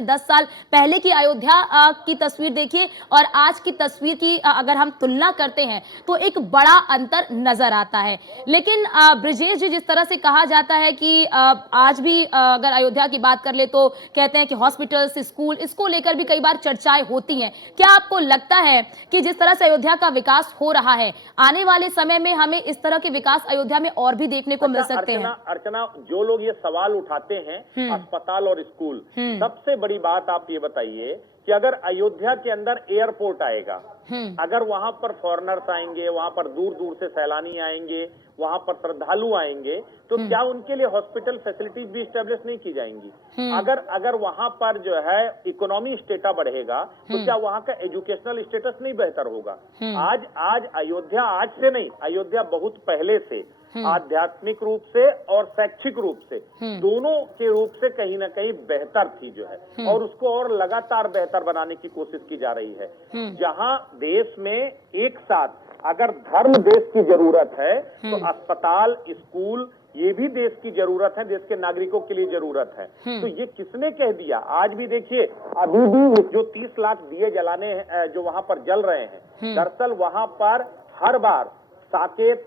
10 साल पहले की अयोध्या की तस्वीर देखिए और आज की तस्वीर की अगर हम तुलना करते हैं तो एक बड़ा अंतर नजर आता है। लेकिन ब्रिजेश जी, जिस तरह से कहा जाता है कि आज भी अगर अयोध्या की बात कर ले तो कहते हैं कि हॉस्पिटल्स, स्कूल, इसको लेकर भी कई बार चर्चाएं होती हैं। क्या आपको लगता है कि जिस तरह से अयोध्या का विकास हो रहा है, आने वाले समय में हमें इस तरह के विकास अयोध्या में और भी देखने को मिल सकते हैं? अर्चना, जो लोग ये सवाल उठाते हैं अस्पताल और स्कूल, सबसे बड़ी बात आप ये बताइए कि अगर अयोध्या के अंदर एयरपोर्ट आएगा, अगर वहां पर फॉरेनर्स आएंगे, वहां पर दूर दूर से सैलानी आएंगे, वहां पर श्रद्धालु आएंगे, तो क्या उनके लिए हॉस्पिटल फैसिलिटीज भी स्टेब्लिश नहीं की जाएंगी? अगर वहां पर जो है इकोनॉमी स्टेटा बढ़ेगा, तो क्या वहां का एजुकेशनल स्टेटस नहीं बेहतर होगा? आज अयोध्या आज से नहीं, अयोध्या बहुत पहले से आध्यात्मिक रूप से और शैक्षिक रूप से, दोनों के रूप से कहीं ना कहीं बेहतर थी जो है, और उसको और लगातार बेहतर बनाने की कोशिश की जा रही है। जहां देश में एक साथ अगर धर्म देश की जरूरत है, तो अस्पताल, स्कूल ये भी देश की जरूरत है, देश के नागरिकों के लिए जरूरत है। तो ये किसने कह दिया? आज भी देखिए, अभी भी जो 30 लाख दिए जलाने जो वहां पर जल रहे हैं, दरअसल वहां पर हर बार साकेत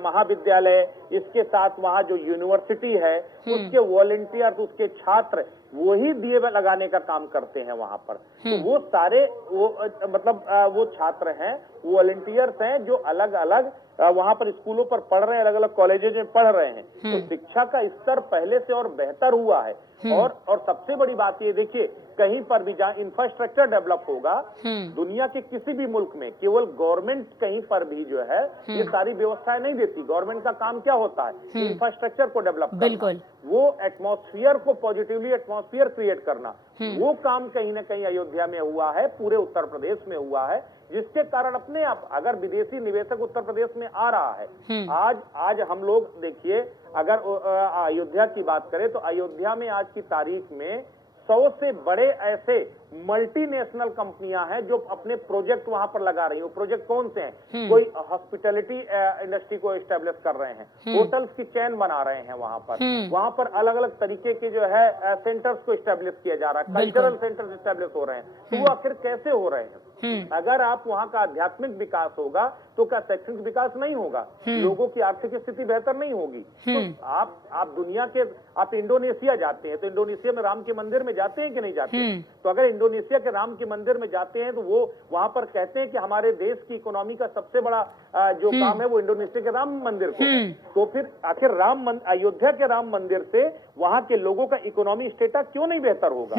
महाविद्यालय, इसके साथ वहां जो यूनिवर्सिटी है, उसके वॉलंटियर्स, उसके छात्र वही दिए लगाने का काम करते हैं वहां पर। तो वो सारे वो छात्र हैं, वॉलंटियर्स हैं, जो अलग अलग वहां पर स्कूलों पर पढ़ रहे हैं, अलग अलग कॉलेजों में पढ़ रहे हैं। तो शिक्षा का स्तर पहले से और बेहतर हुआ है। और सबसे बड़ी बात ये देखिए, कहीं पर भी जहां इंफ्रास्ट्रक्चर डेवलप होगा, दुनिया के किसी भी मुल्क में केवल गवर्नमेंट कहीं पर भी जो है ये सारी व्यवस्थाएं नहीं देती। गवर्नमेंट का काम क्या होता है? इंफ्रास्ट्रक्चर को डेवलप करना, बिल्कुल, वो एटमॉस्फेयर को पॉजिटिवली एटमॉस्फेयर क्रिएट करना, वो काम कहीं ना कहीं अयोध्या में हुआ है, पूरे उत्तर प्रदेश में हुआ है, जिसके कारण अपने आप अगर विदेशी निवेशक उत्तर प्रदेश में आ रहा है, आज हम लोग देखिए, अगर अयोध्या की बात करें तो अयोध्या में आज की तारीख में 100 से बड़े ऐसे मल्टीनेशनल कंपनियां हैं जो अपने प्रोजेक्ट वहां पर लगा रही हैं। वो प्रोजेक्ट कौन से हैं? कोई हॉस्पिटैलिटी इंडस्ट्री को एस्टेब्लिश कर रहे हैं, होटल्स की चेन बना रहे हैं वहां पर अलग अलग तरीके के जो है सेंटर्स को एस्टेब्लिश किया जा रहा है, कल्चरल सेंटर्स एस्टेब्लिश हो रहे हैं। तो वो आखिर कैसे हो रहे हैं? अगर आप वहां का आध्यात्मिक विकास होगा तो क्या शैक्षणिक विकास नहीं होगा? लोगों की आर्थिक स्थिति बेहतर नहीं होगी? तो आप दुनिया के, आप इंडोनेशिया जाते हैं तो इंडोनेशिया में राम के मंदिर में जाते हैं कि नहीं जाते? तो अगर इंडोनेशिया के राम के मंदिर में जाते हैं तो वो वहां पर कहते हैं कि हमारे देश की इकोनॉमी का सबसे बड़ा जो काम है वो इंडोनेशिया के राम मंदिर को है। तो फिर आखिर अयोध्या के राम मंदिर से वहां के लोगों का इकोनॉमी स्टेटस क्यों नहीं बेहतर होगा?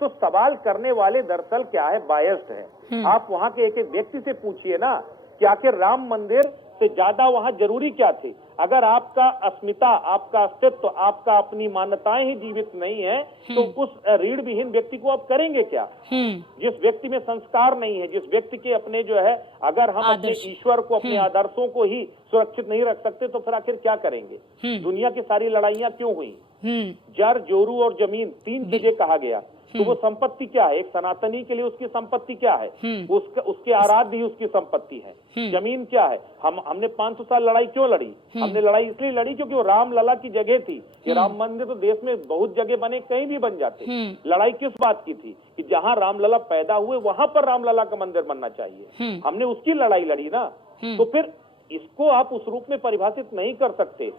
तो सवाल करने वाले दरअसल क्या है, बायस्ड है। आप वहां के एक एक व्यक्ति से पूछिए ना कि आखिर राम मंदिर से ज्यादा वहां जरूरी क्या थी? अगर आपका अस्मिता, आपका अस्तित्व, आपका अपनी मान्यताएं ही जीवित नहीं है, तो उस रीढ़ विहीन व्यक्ति को आप करेंगे क्या? जिस व्यक्ति में संस्कार नहीं है, जिस व्यक्ति के अपने जो है, अगर हम अपने ईश्वर को, अपने आदर्शों को ही सुरक्षित नहीं रख सकते, तो फिर आखिर क्या करेंगे? दुनिया की सारी लड़ाइयां क्यों हुई? जर, जोरू और जमीन, 3 चीजें कहा गया। तो वो संपत्ति क्या है? एक सनातनी के लिए उसकी संपत्ति क्या है? उसके आराध्य ही उसकी संपत्ति है। जमीन क्या है? हमने 500 साल लड़ाई क्यों लड़ी? हमने लड़ाई इसलिए लड़ी क्योंकि वो रामलला की जगह थी। ये राम मंदिर तो देश में बहुत जगह बने, कहीं भी बन जाते। लड़ाई किस बात की थी? कि जहां रामलला पैदा हुए वहां पर रामलला का मंदिर बनना चाहिए। हमने उसकी लड़ाई लड़ी ना। तो फिर इसको आप उस रूप में परिभाषित नहीं कर सकते।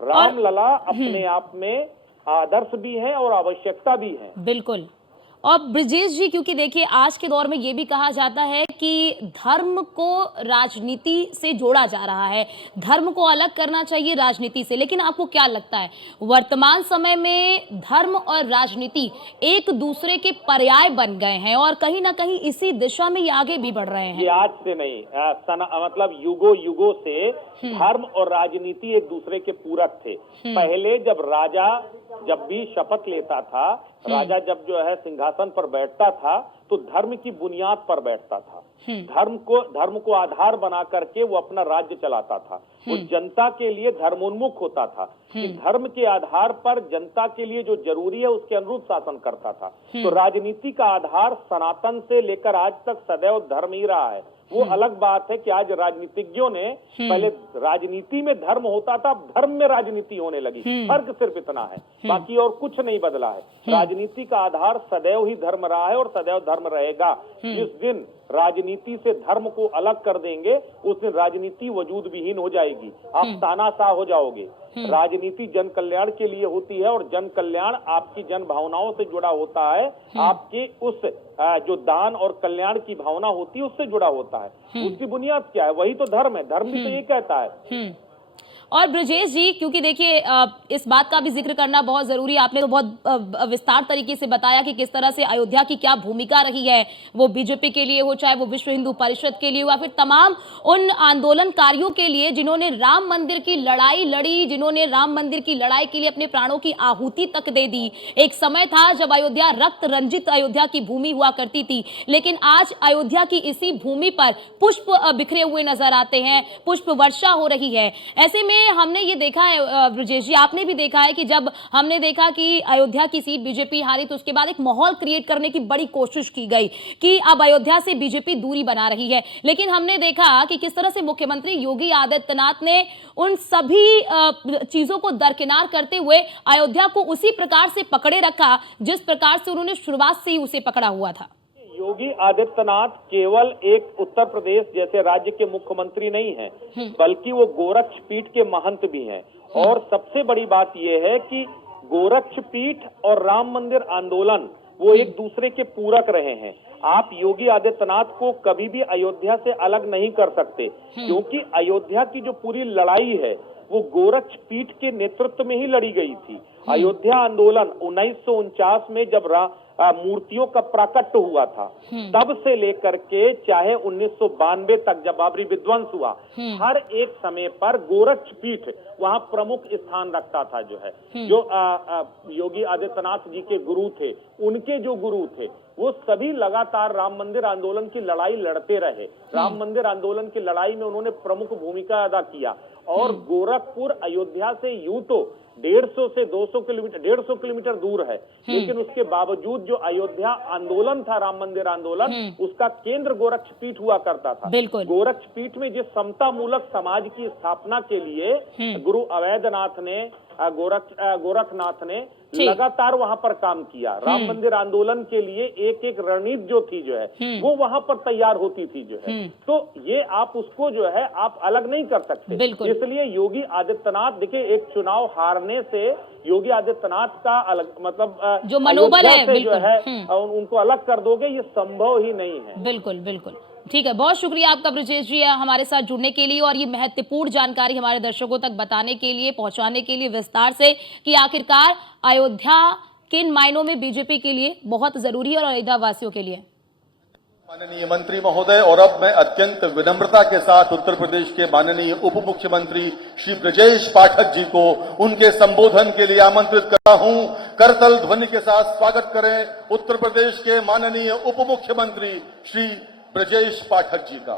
रामलला अपने आप में आदर्श भी है और आवश्यकता भी है। बिल्कुल। और ब्रिजेश जी, क्योंकि देखिए आज के दौर में ये भी कहा जाता है कि धर्म को राजनीति से जोड़ा जा रहा है, धर्म को अलग करना चाहिए राजनीति से, लेकिन आपको क्या लगता है वर्तमान समय में धर्म और राजनीति एक दूसरे के पर्याय बन गए हैं और कहीं ना कहीं इसी दिशा में ये आगे भी बढ़ रहे हैं? ये आज से नहीं, मतलब युगों से धर्म और राजनीति एक दूसरे के पूरक थे। पहले जब राजा जब भी शपथ लेता था, राजा जब जो है सिंहासन पर बैठता था, तो धर्म की बुनियाद पर बैठता था। धर्म को आधार बना करके वो अपना राज्य चलाता था। वो जनता के लिए धर्मोन्मुख होता था कि धर्म के आधार पर जनता के लिए जो जरूरी है उसके अनुरूप शासन करता था। तो राजनीति का आधार सनातन से लेकर आज तक सदैव धर्म ही रहा है। वो अलग बात है कि आज राजनीतिज्ञों ने पहले राजनीति में धर्म होता था, अब धर्म में राजनीति होने लगी। फर्क सिर्फ इतना है, बाकी और कुछ नहीं बदला है। राजनीति का आधार सदैव ही धर्म रहा है और सदैव धर्म रहेगा। जिस दिन राजनीति से धर्म को अलग कर देंगे उस दिन राजनीति वजूद विहीन हो जाएगी, आप तानाशाह हो जाओगे। राजनीति जन कल्याण के लिए होती है और जन कल्याण आपकी जन भावनाओं से जुड़ा होता है, आपके उस जो दान और कल्याण की भावना होती है उससे जुड़ा होता है। उसकी बुनियाद क्या है? वही तो धर्म है। धर्म भी तो ये कहता है। और ब्रजेश जी, क्योंकि देखिए इस बात का भी जिक्र करना बहुत जरूरी है। आपने तो बहुत विस्तार तरीके से बताया कि किस तरह से अयोध्या की क्या भूमिका रही है, वो बीजेपी के लिए हो, चाहे वो विश्व हिंदू परिषद के लिए हो, या फिर तमाम उन आंदोलनकारियों के लिए जिन्होंने राम मंदिर की लड़ाई लड़ी, जिन्होंने राम मंदिर की लड़ाई के लिए अपने प्राणों की आहुति तक दे दी। एक समय था जब अयोध्या रक्त रंजित अयोध्या की भूमि हुआ करती थी, लेकिन आज अयोध्या की इसी भूमि पर पुष्प बिखरे हुए नजर आते हैं, पुष्प वर्षा हो रही है। ऐसे में हमने ये देखा है ब्रजेश जी, आपने भी देखा है कि जब हमने देखा कि अयोध्या की सीट बीजेपी हारी तो उसके बाद एक माहौल क्रिएट करने की बड़ी कोशिश की गई कि अब अयोध्या से बीजेपी दूरी बना रही है, लेकिन हमने देखा कि किस तरह से मुख्यमंत्री योगी आदित्यनाथ ने उन सभी चीजों को दरकिनार करते हुए अयोध्या को उसी प्रकार से पकड़े रखा जिस प्रकार से उन्होंने शुरुआत से ही उसे पकड़ा हुआ था। योगी आदित्यनाथ केवल एक उत्तर प्रदेश जैसे राज्य के मुख्यमंत्री नहीं हैं, बल्कि वो गोरक्ष पीठ के महंत भी हैं। और सबसे बड़ी बात यह है कि गोरक्ष पीठ और राम मंदिर आंदोलन वो एक दूसरे के पूरक रहे हैं। आप योगी आदित्यनाथ को कभी भी अयोध्या से अलग नहीं कर सकते, क्योंकि अयोध्या की जो पूरी लड़ाई है वो गोरक्ष पीठ के नेतृत्व में ही लड़ी गई थी। अयोध्या आंदोलन 1949 में जब मूर्तियों का प्राकट्य हुआ था, तब से लेकर के चाहे 1992 तक जब बाबरी विध्वंस हुआ, हर एक समय पर गोरक्ष पीठ वहां प्रमुख स्थान रखता था। जो है जो योगी आदित्यनाथ जी के गुरु थे, उनके जो गुरु थे वो सभी लगातार राम मंदिर आंदोलन की लड़ाई लड़ते रहे। राम मंदिर आंदोलन की लड़ाई में उन्होंने प्रमुख भूमिका अदा किया। और गोरखपुर अयोध्या से यूं तो 150 से 200 किलोमीटर 150 किलोमीटर दूर है, लेकिन उसके बावजूद जो अयोध्या आंदोलन था, राम मंदिर आंदोलन, उसका केंद्र गोरक्ष पीठ हुआ करता था। गोरक्ष पीठ में जिस समता मूलक समाज की स्थापना के लिए गुरु अवैधनाथ ने गोरखनाथ ने लगातार वहां पर काम किया। राम मंदिर आंदोलन के लिए एक एक रणनीति जो थी जो है वो वहां पर तैयार होती थी जो है। तो ये आप उसको जो है आप अलग नहीं कर सकते। इसलिए योगी आदित्यनाथ, देखिए, एक चुनाव हारने से योगी आदित्यनाथ का अलग मतलब जो मनोबल है जो है उनको अलग कर दोगे, ये संभव ही नहीं है। बिल्कुल बिल्कुल। ठीक है, बहुत शुक्रिया आपका ब्रजेश जी हमारे साथ जुड़ने के लिए और ये महत्वपूर्ण जानकारी हमारे दर्शकों तक बताने के लिए, पहुंचाने के लिए विस्तार से कि आखिरकार अयोध्या किन मायनों में बीजेपी के लिए बहुत जरूरी है और अयोध्या वासियों के लिए। माननीय मंत्री महोदय, और अब मैं अत्यंत विनम्रता के साथ उत्तर प्रदेश के माननीय उप मुख्यमंत्री श्री ब्रजेश पाठक जी को उनके संबोधन के लिए आमंत्रित करता हूं। करतल ध्वनि के साथ स्वागत करें उत्तर प्रदेश के माननीय उप मुख्यमंत्री श्री ब्रजेश पाठक जी का।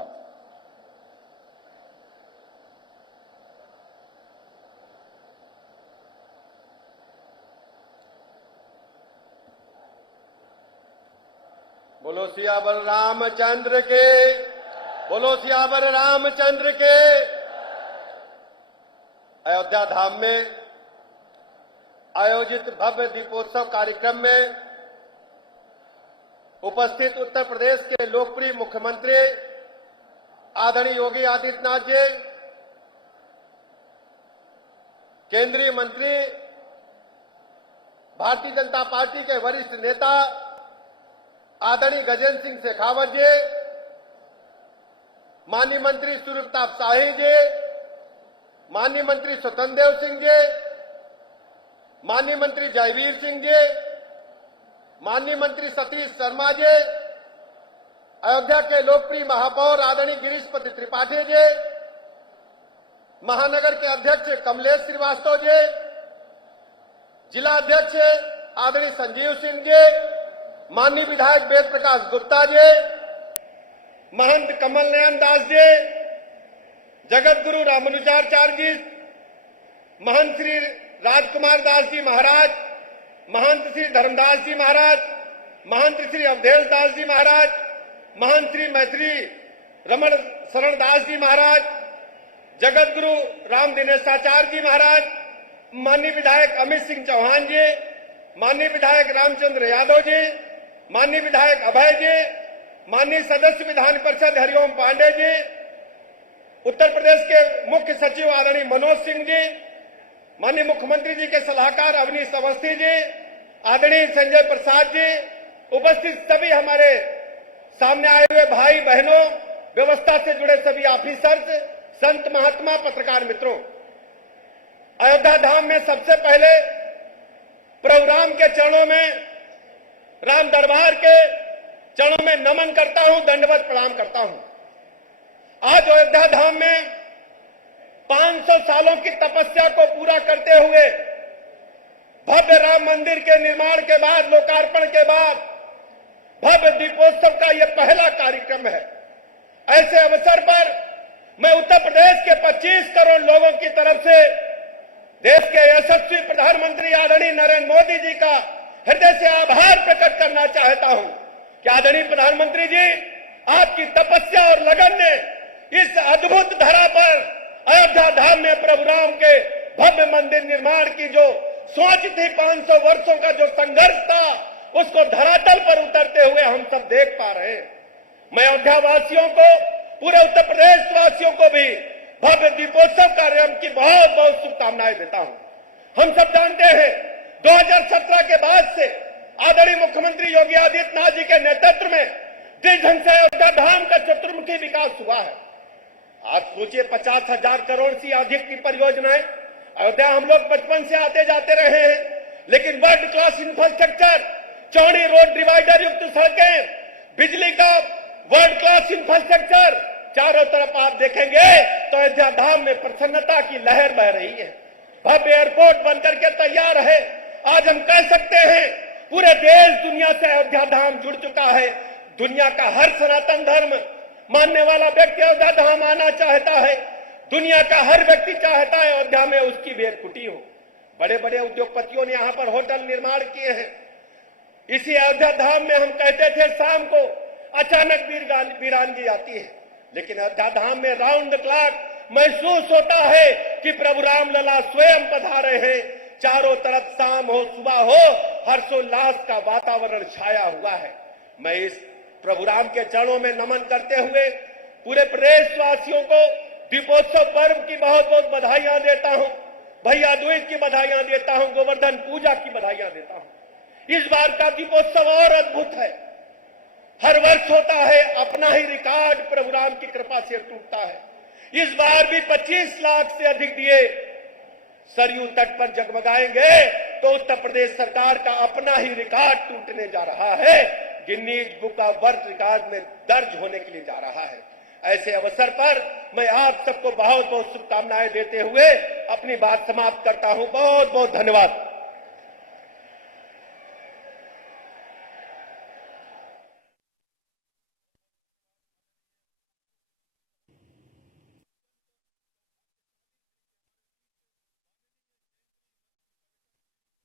बोलो सियावर रामचंद्र के, बोलो सियावर रामचंद्र के। अयोध्या धाम में आयोजित भव्य दीपोत्सव कार्यक्रम में उपस्थित उत्तर प्रदेश के लोकप्रिय मुख्यमंत्री आदरणीय योगी आदित्यनाथ जी, केंद्रीय मंत्री, भारतीय जनता पार्टी के वरिष्ठ नेता आदरणीय गजेंद्र सिंह शेखावत जी, माननीय मंत्री सूर्य प्रताप शाही जी, माननीय मंत्री स्वतंत्र देव सिंह जी, माननीय मंत्री जयवीर सिंह जी, माननीय मंत्री सतीश शर्मा जी, अयोध्या के लोकप्रिय महापौर आदरणीय गिरीशपति त्रिपाठी जी, महानगर के अध्यक्ष कमलेश श्रीवास्तव जी, जिला अध्यक्ष आदरणीय संजीव सिंह जी, माननीय विधायक वेद प्रकाश गुप्ता जी, महंत कमल नयन दास जी, जगत गुरु रामानुजाचार्य जी, महंत श्री राजकुमार दास जी महाराज, महंत श्री धर्मदास जी महाराज, महंत श्री अवधेश दास जी महाराज, महंत श्री मैत्री रमण शरण दास जी महाराज, जगत गुरु राम दिनेशाचार्य जी महाराज, माननीय विधायक अमित सिंह चौहान जी, माननीय विधायक रामचंद्र यादव जी, माननीय विधायक अभय जी, माननीय सदस्य विधान परिषद हरिओम पांडे जी, उत्तर प्रदेश के मुख्य सचिव आदरणीय मनोज सिंह जी, माननीय मुख्यमंत्री जी के सलाहकार अवनीश अवस्थी जी, आदरणीय संजय प्रसाद जी, उपस्थित सभी हमारे सामने आए हुए भाई बहनों, व्यवस्था से जुड़े सभी ऑफिसर्स, संत महात्मा, पत्रकार मित्रों, अयोध्या धाम में सबसे पहले प्रभु राम के चरणों में, राम दरबार के चरणों में नमन करता हूं, दंडवत प्रणाम करता हूं। आज अयोध्या धाम में 500 सालों की तपस्या को पूरा करते हुए भव्य राम मंदिर के निर्माण के बाद, लोकार्पण के बाद भव्य दीपोत्सव का यह पहला कार्यक्रम है। ऐसे अवसर पर मैं उत्तर प्रदेश के 25 करोड़ लोगों की तरफ से देश के यशस्वी प्रधानमंत्री आदरणीय नरेंद्र मोदी जी का हृदय से आभार प्रकट करना चाहता हूं कि आदरणीय प्रधानमंत्री जी, आपकी तपस्या और लगन ने इस अद्भुत धरा पर अयोध्या धाम में प्रभु राम के भव्य मंदिर निर्माण की जो सोच थी, 500 वर्षों का जो संघर्ष था, उसको धरातल पर उतरते हुए हम सब देख पा रहे हैं। मैं अयोध्या वासियों को, पूरे उत्तर प्रदेश वासियों को भी भव्य दीपोत्सव कार्यक्रम की बहुत बहुत शुभकामनाएं देता हूं। हम सब जानते हैं 2017 के बाद से आदरणीय मुख्यमंत्री योगी आदित्यनाथ जी के नेतृत्व में जिस ढंग से अयोध्या धाम का चतुर्मुखी विकास हुआ है, आज सोचिए 50,000 करोड़ से अधिक की परियोजनाएं अयोध्या हम लोग बचपन से आते जाते रहे हैं, लेकिन वर्ल्ड क्लास इंफ्रास्ट्रक्चर, चौड़ी रोड डिवाइडर युक्त सड़कें, बिजली का वर्ल्ड क्लास इंफ्रास्ट्रक्चर, चारों तरफ आप देखेंगे तो अयोध्या धाम में प्रसन्नता की लहर बह रही है। भव्य एयरपोर्ट बनकर के तैयार है। आज हम कह सकते हैं पूरे देश दुनिया से अयोध्या धाम जुड़ चुका है। दुनिया का हर सनातन धर्म मानने वाला व्यक्ति अयोध्या धाम आना चाहता है। दुनिया का हर व्यक्ति चाहता है अयोध्या में उसकी भी एक कुटी हो। बड़े बड़े उद्योगपतियों ने यहाँ पर होटल निर्माण किए हैं। इसी अयोध्या धाम में हम कहते थे शाम को अचानक वीरानगी आती है, लेकिन अयोध्या धाम में राउंड द क्लॉक महसूस होता है कि प्रभु राम लला स्वयं पधारे हैं। चारों तरफ शाम हो सुबह हो हर्षोल्लास का वातावरण छाया हुआ है। मैं इस प्रभु राम के चरणों में नमन करते हुए पूरे प्रदेशवासियों को दीपोत्सव पर्व की बहुत बहुत बधाइयां देता हूं। भैया दूज की बधाइयां देता हूं, गोवर्धन पूजा की बधाइयां देता हूं। इस बार का दीपोत्सव और अद्भुत है। हर वर्ष होता है, अपना ही रिकॉर्ड प्रभु राम की कृपा से टूटता है। इस बार भी 25 लाख से अधिक दिए सरयू तट पर जगमगाएंगे तो उत्तर प्रदेश सरकार का अपना ही रिकॉर्ड टूटने जा रहा है, Guinness book of world record में दर्ज होने के लिए जा रहा है। ऐसे अवसर पर मैं आप सबको बहुत बहुत शुभकामनाएं देते हुए अपनी बात समाप्त करता हूं। बहुत बहुत धन्यवाद।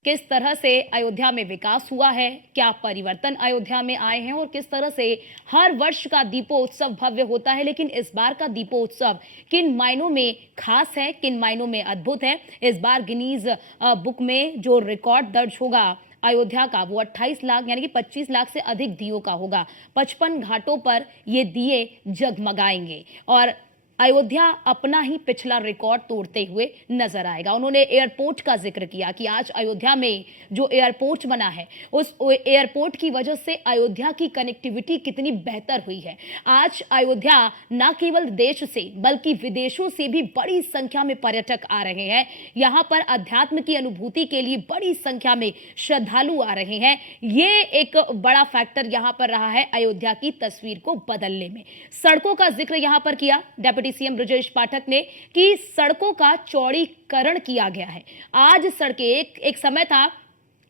किस तरह से अयोध्या में विकास हुआ है, क्या परिवर्तन अयोध्या में आए हैं और किस तरह से हर वर्ष का दीपोत्सव भव्य होता है, लेकिन इस बार का दीपोत्सव किन मायनों में खास है, किन मायनों में अद्भुत है। इस बार गिनीज बुक में जो रिकॉर्ड दर्ज होगा अयोध्या का वो 28 लाख यानी कि 25 लाख से अधिक दियों का होगा। 55 घाटों पर ये दिए जगमगाएंगे और अयोध्या अपना ही पिछला रिकॉर्ड तोड़ते हुए नजर आएगा। उन्होंने एयरपोर्ट का जिक्र किया कि आज अयोध्या में जो एयरपोर्ट बना है उस एयरपोर्ट की वजह से अयोध्या की कनेक्टिविटी कितनी बेहतर हुई है। आज अयोध्या न केवल देश से बल्कि विदेशों से भी बड़ी संख्या में पर्यटक आ रहे हैं। यहाँ पर अध्यात्म की अनुभूति के लिए बड़ी संख्या में श्रद्धालु आ रहे हैं। ये एक बड़ा फैक्टर यहाँ पर रहा है अयोध्या की तस्वीर को बदलने में। सड़कों का जिक्र यहाँ पर किया डेप्यूटी सीएम ब्रजेश पाठक ने कि सड़कों का चौड़ीकरण किया गया है। आज सड़कें एक समय था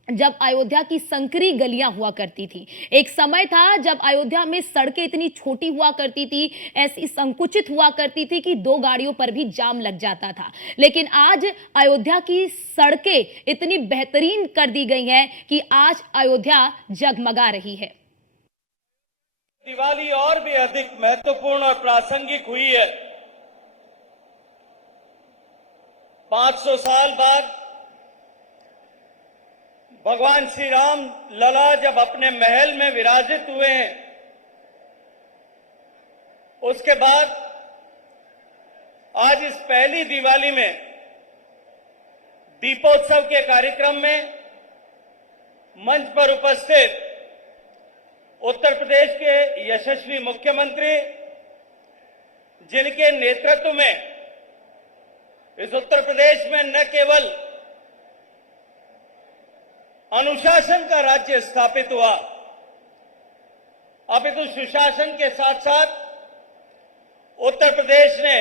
जब अयोध्या की संकरी गलियां हुआ करती थी, एक समय था जब अयोध्या में सड़कें इतनी छोटी हुआ करती थी, ऐसी संकुचित हुआ करती थी कि 2 गाड़ियों पर भी जाम लग जाता था। लेकिन आज अयोध्या की सड़कें इतनी बेहतरीन कर दी गई हैं कि आज अयोध्या जगमगा रही है। दिवाली और भी अधिक महत्वपूर्ण और प्रासंगिक हुई है। 500 साल बाद भगवान श्री राम लला जब अपने महल में विराजित हुए हैं, उसके बाद आज इस पहली दिवाली में दीपोत्सव के कार्यक्रम में मंच पर उपस्थित उत्तर प्रदेश के यशस्वी मुख्यमंत्री, जिनके नेतृत्व में इस उत्तर प्रदेश में न केवल अनुशासन का राज्य स्थापित हुआ, अपितु सुशासन के साथ साथ उत्तर प्रदेश ने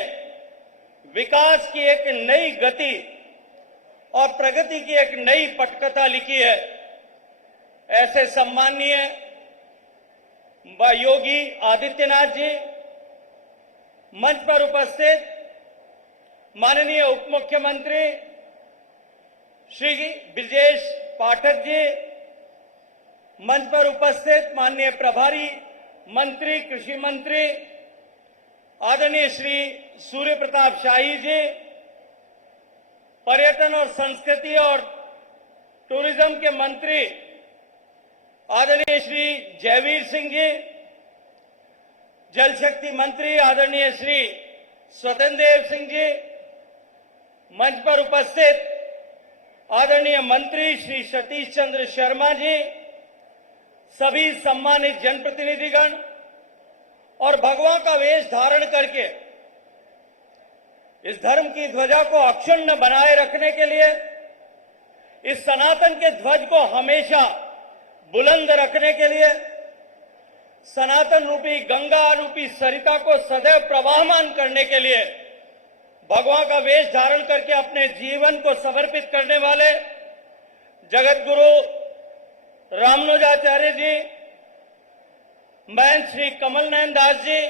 विकास की एक नई गति और प्रगति की एक नई पटकथा लिखी है। ऐसे सम्माननीय योगी आदित्यनाथ जी, मंच पर उपस्थित माननीय उप मुख्यमंत्री श्री ब्रजेश पाठक जी, मंच पर उपस्थित माननीय प्रभारी मंत्री कृषि मंत्री आदरणीय श्री सूर्य प्रताप शाही जी, पर्यटन और संस्कृति और टूरिज्म के मंत्री आदरणीय श्री जयवीर सिंह जी, जल शक्ति मंत्री आदरणीय श्री स्वतंत्र देव सिंह जी, मंच पर उपस्थित आदरणीय मंत्री श्री सतीश चंद्र शर्मा जी, सभी सम्मानित जनप्रतिनिधिगण और भगवा का वेश धारण करके इस धर्म की ध्वजा को अक्षुण्ण बनाए रखने के लिए, इस सनातन के ध्वज को हमेशा बुलंद रखने के लिए, सनातन रूपी गंगा रूपी सरिता को सदैव प्रवाहमान करने के लिए भगवा का वेश धारण करके अपने जीवन को समर्पित करने वाले जगत गुरु रामानुजाचार्य जी, महंत श्री कमल नयन दास जी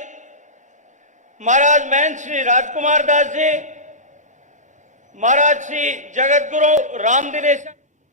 महाराज, महंत श्री राजकुमार दास जी महाराज, श्री जगत गुरु राम दिनेश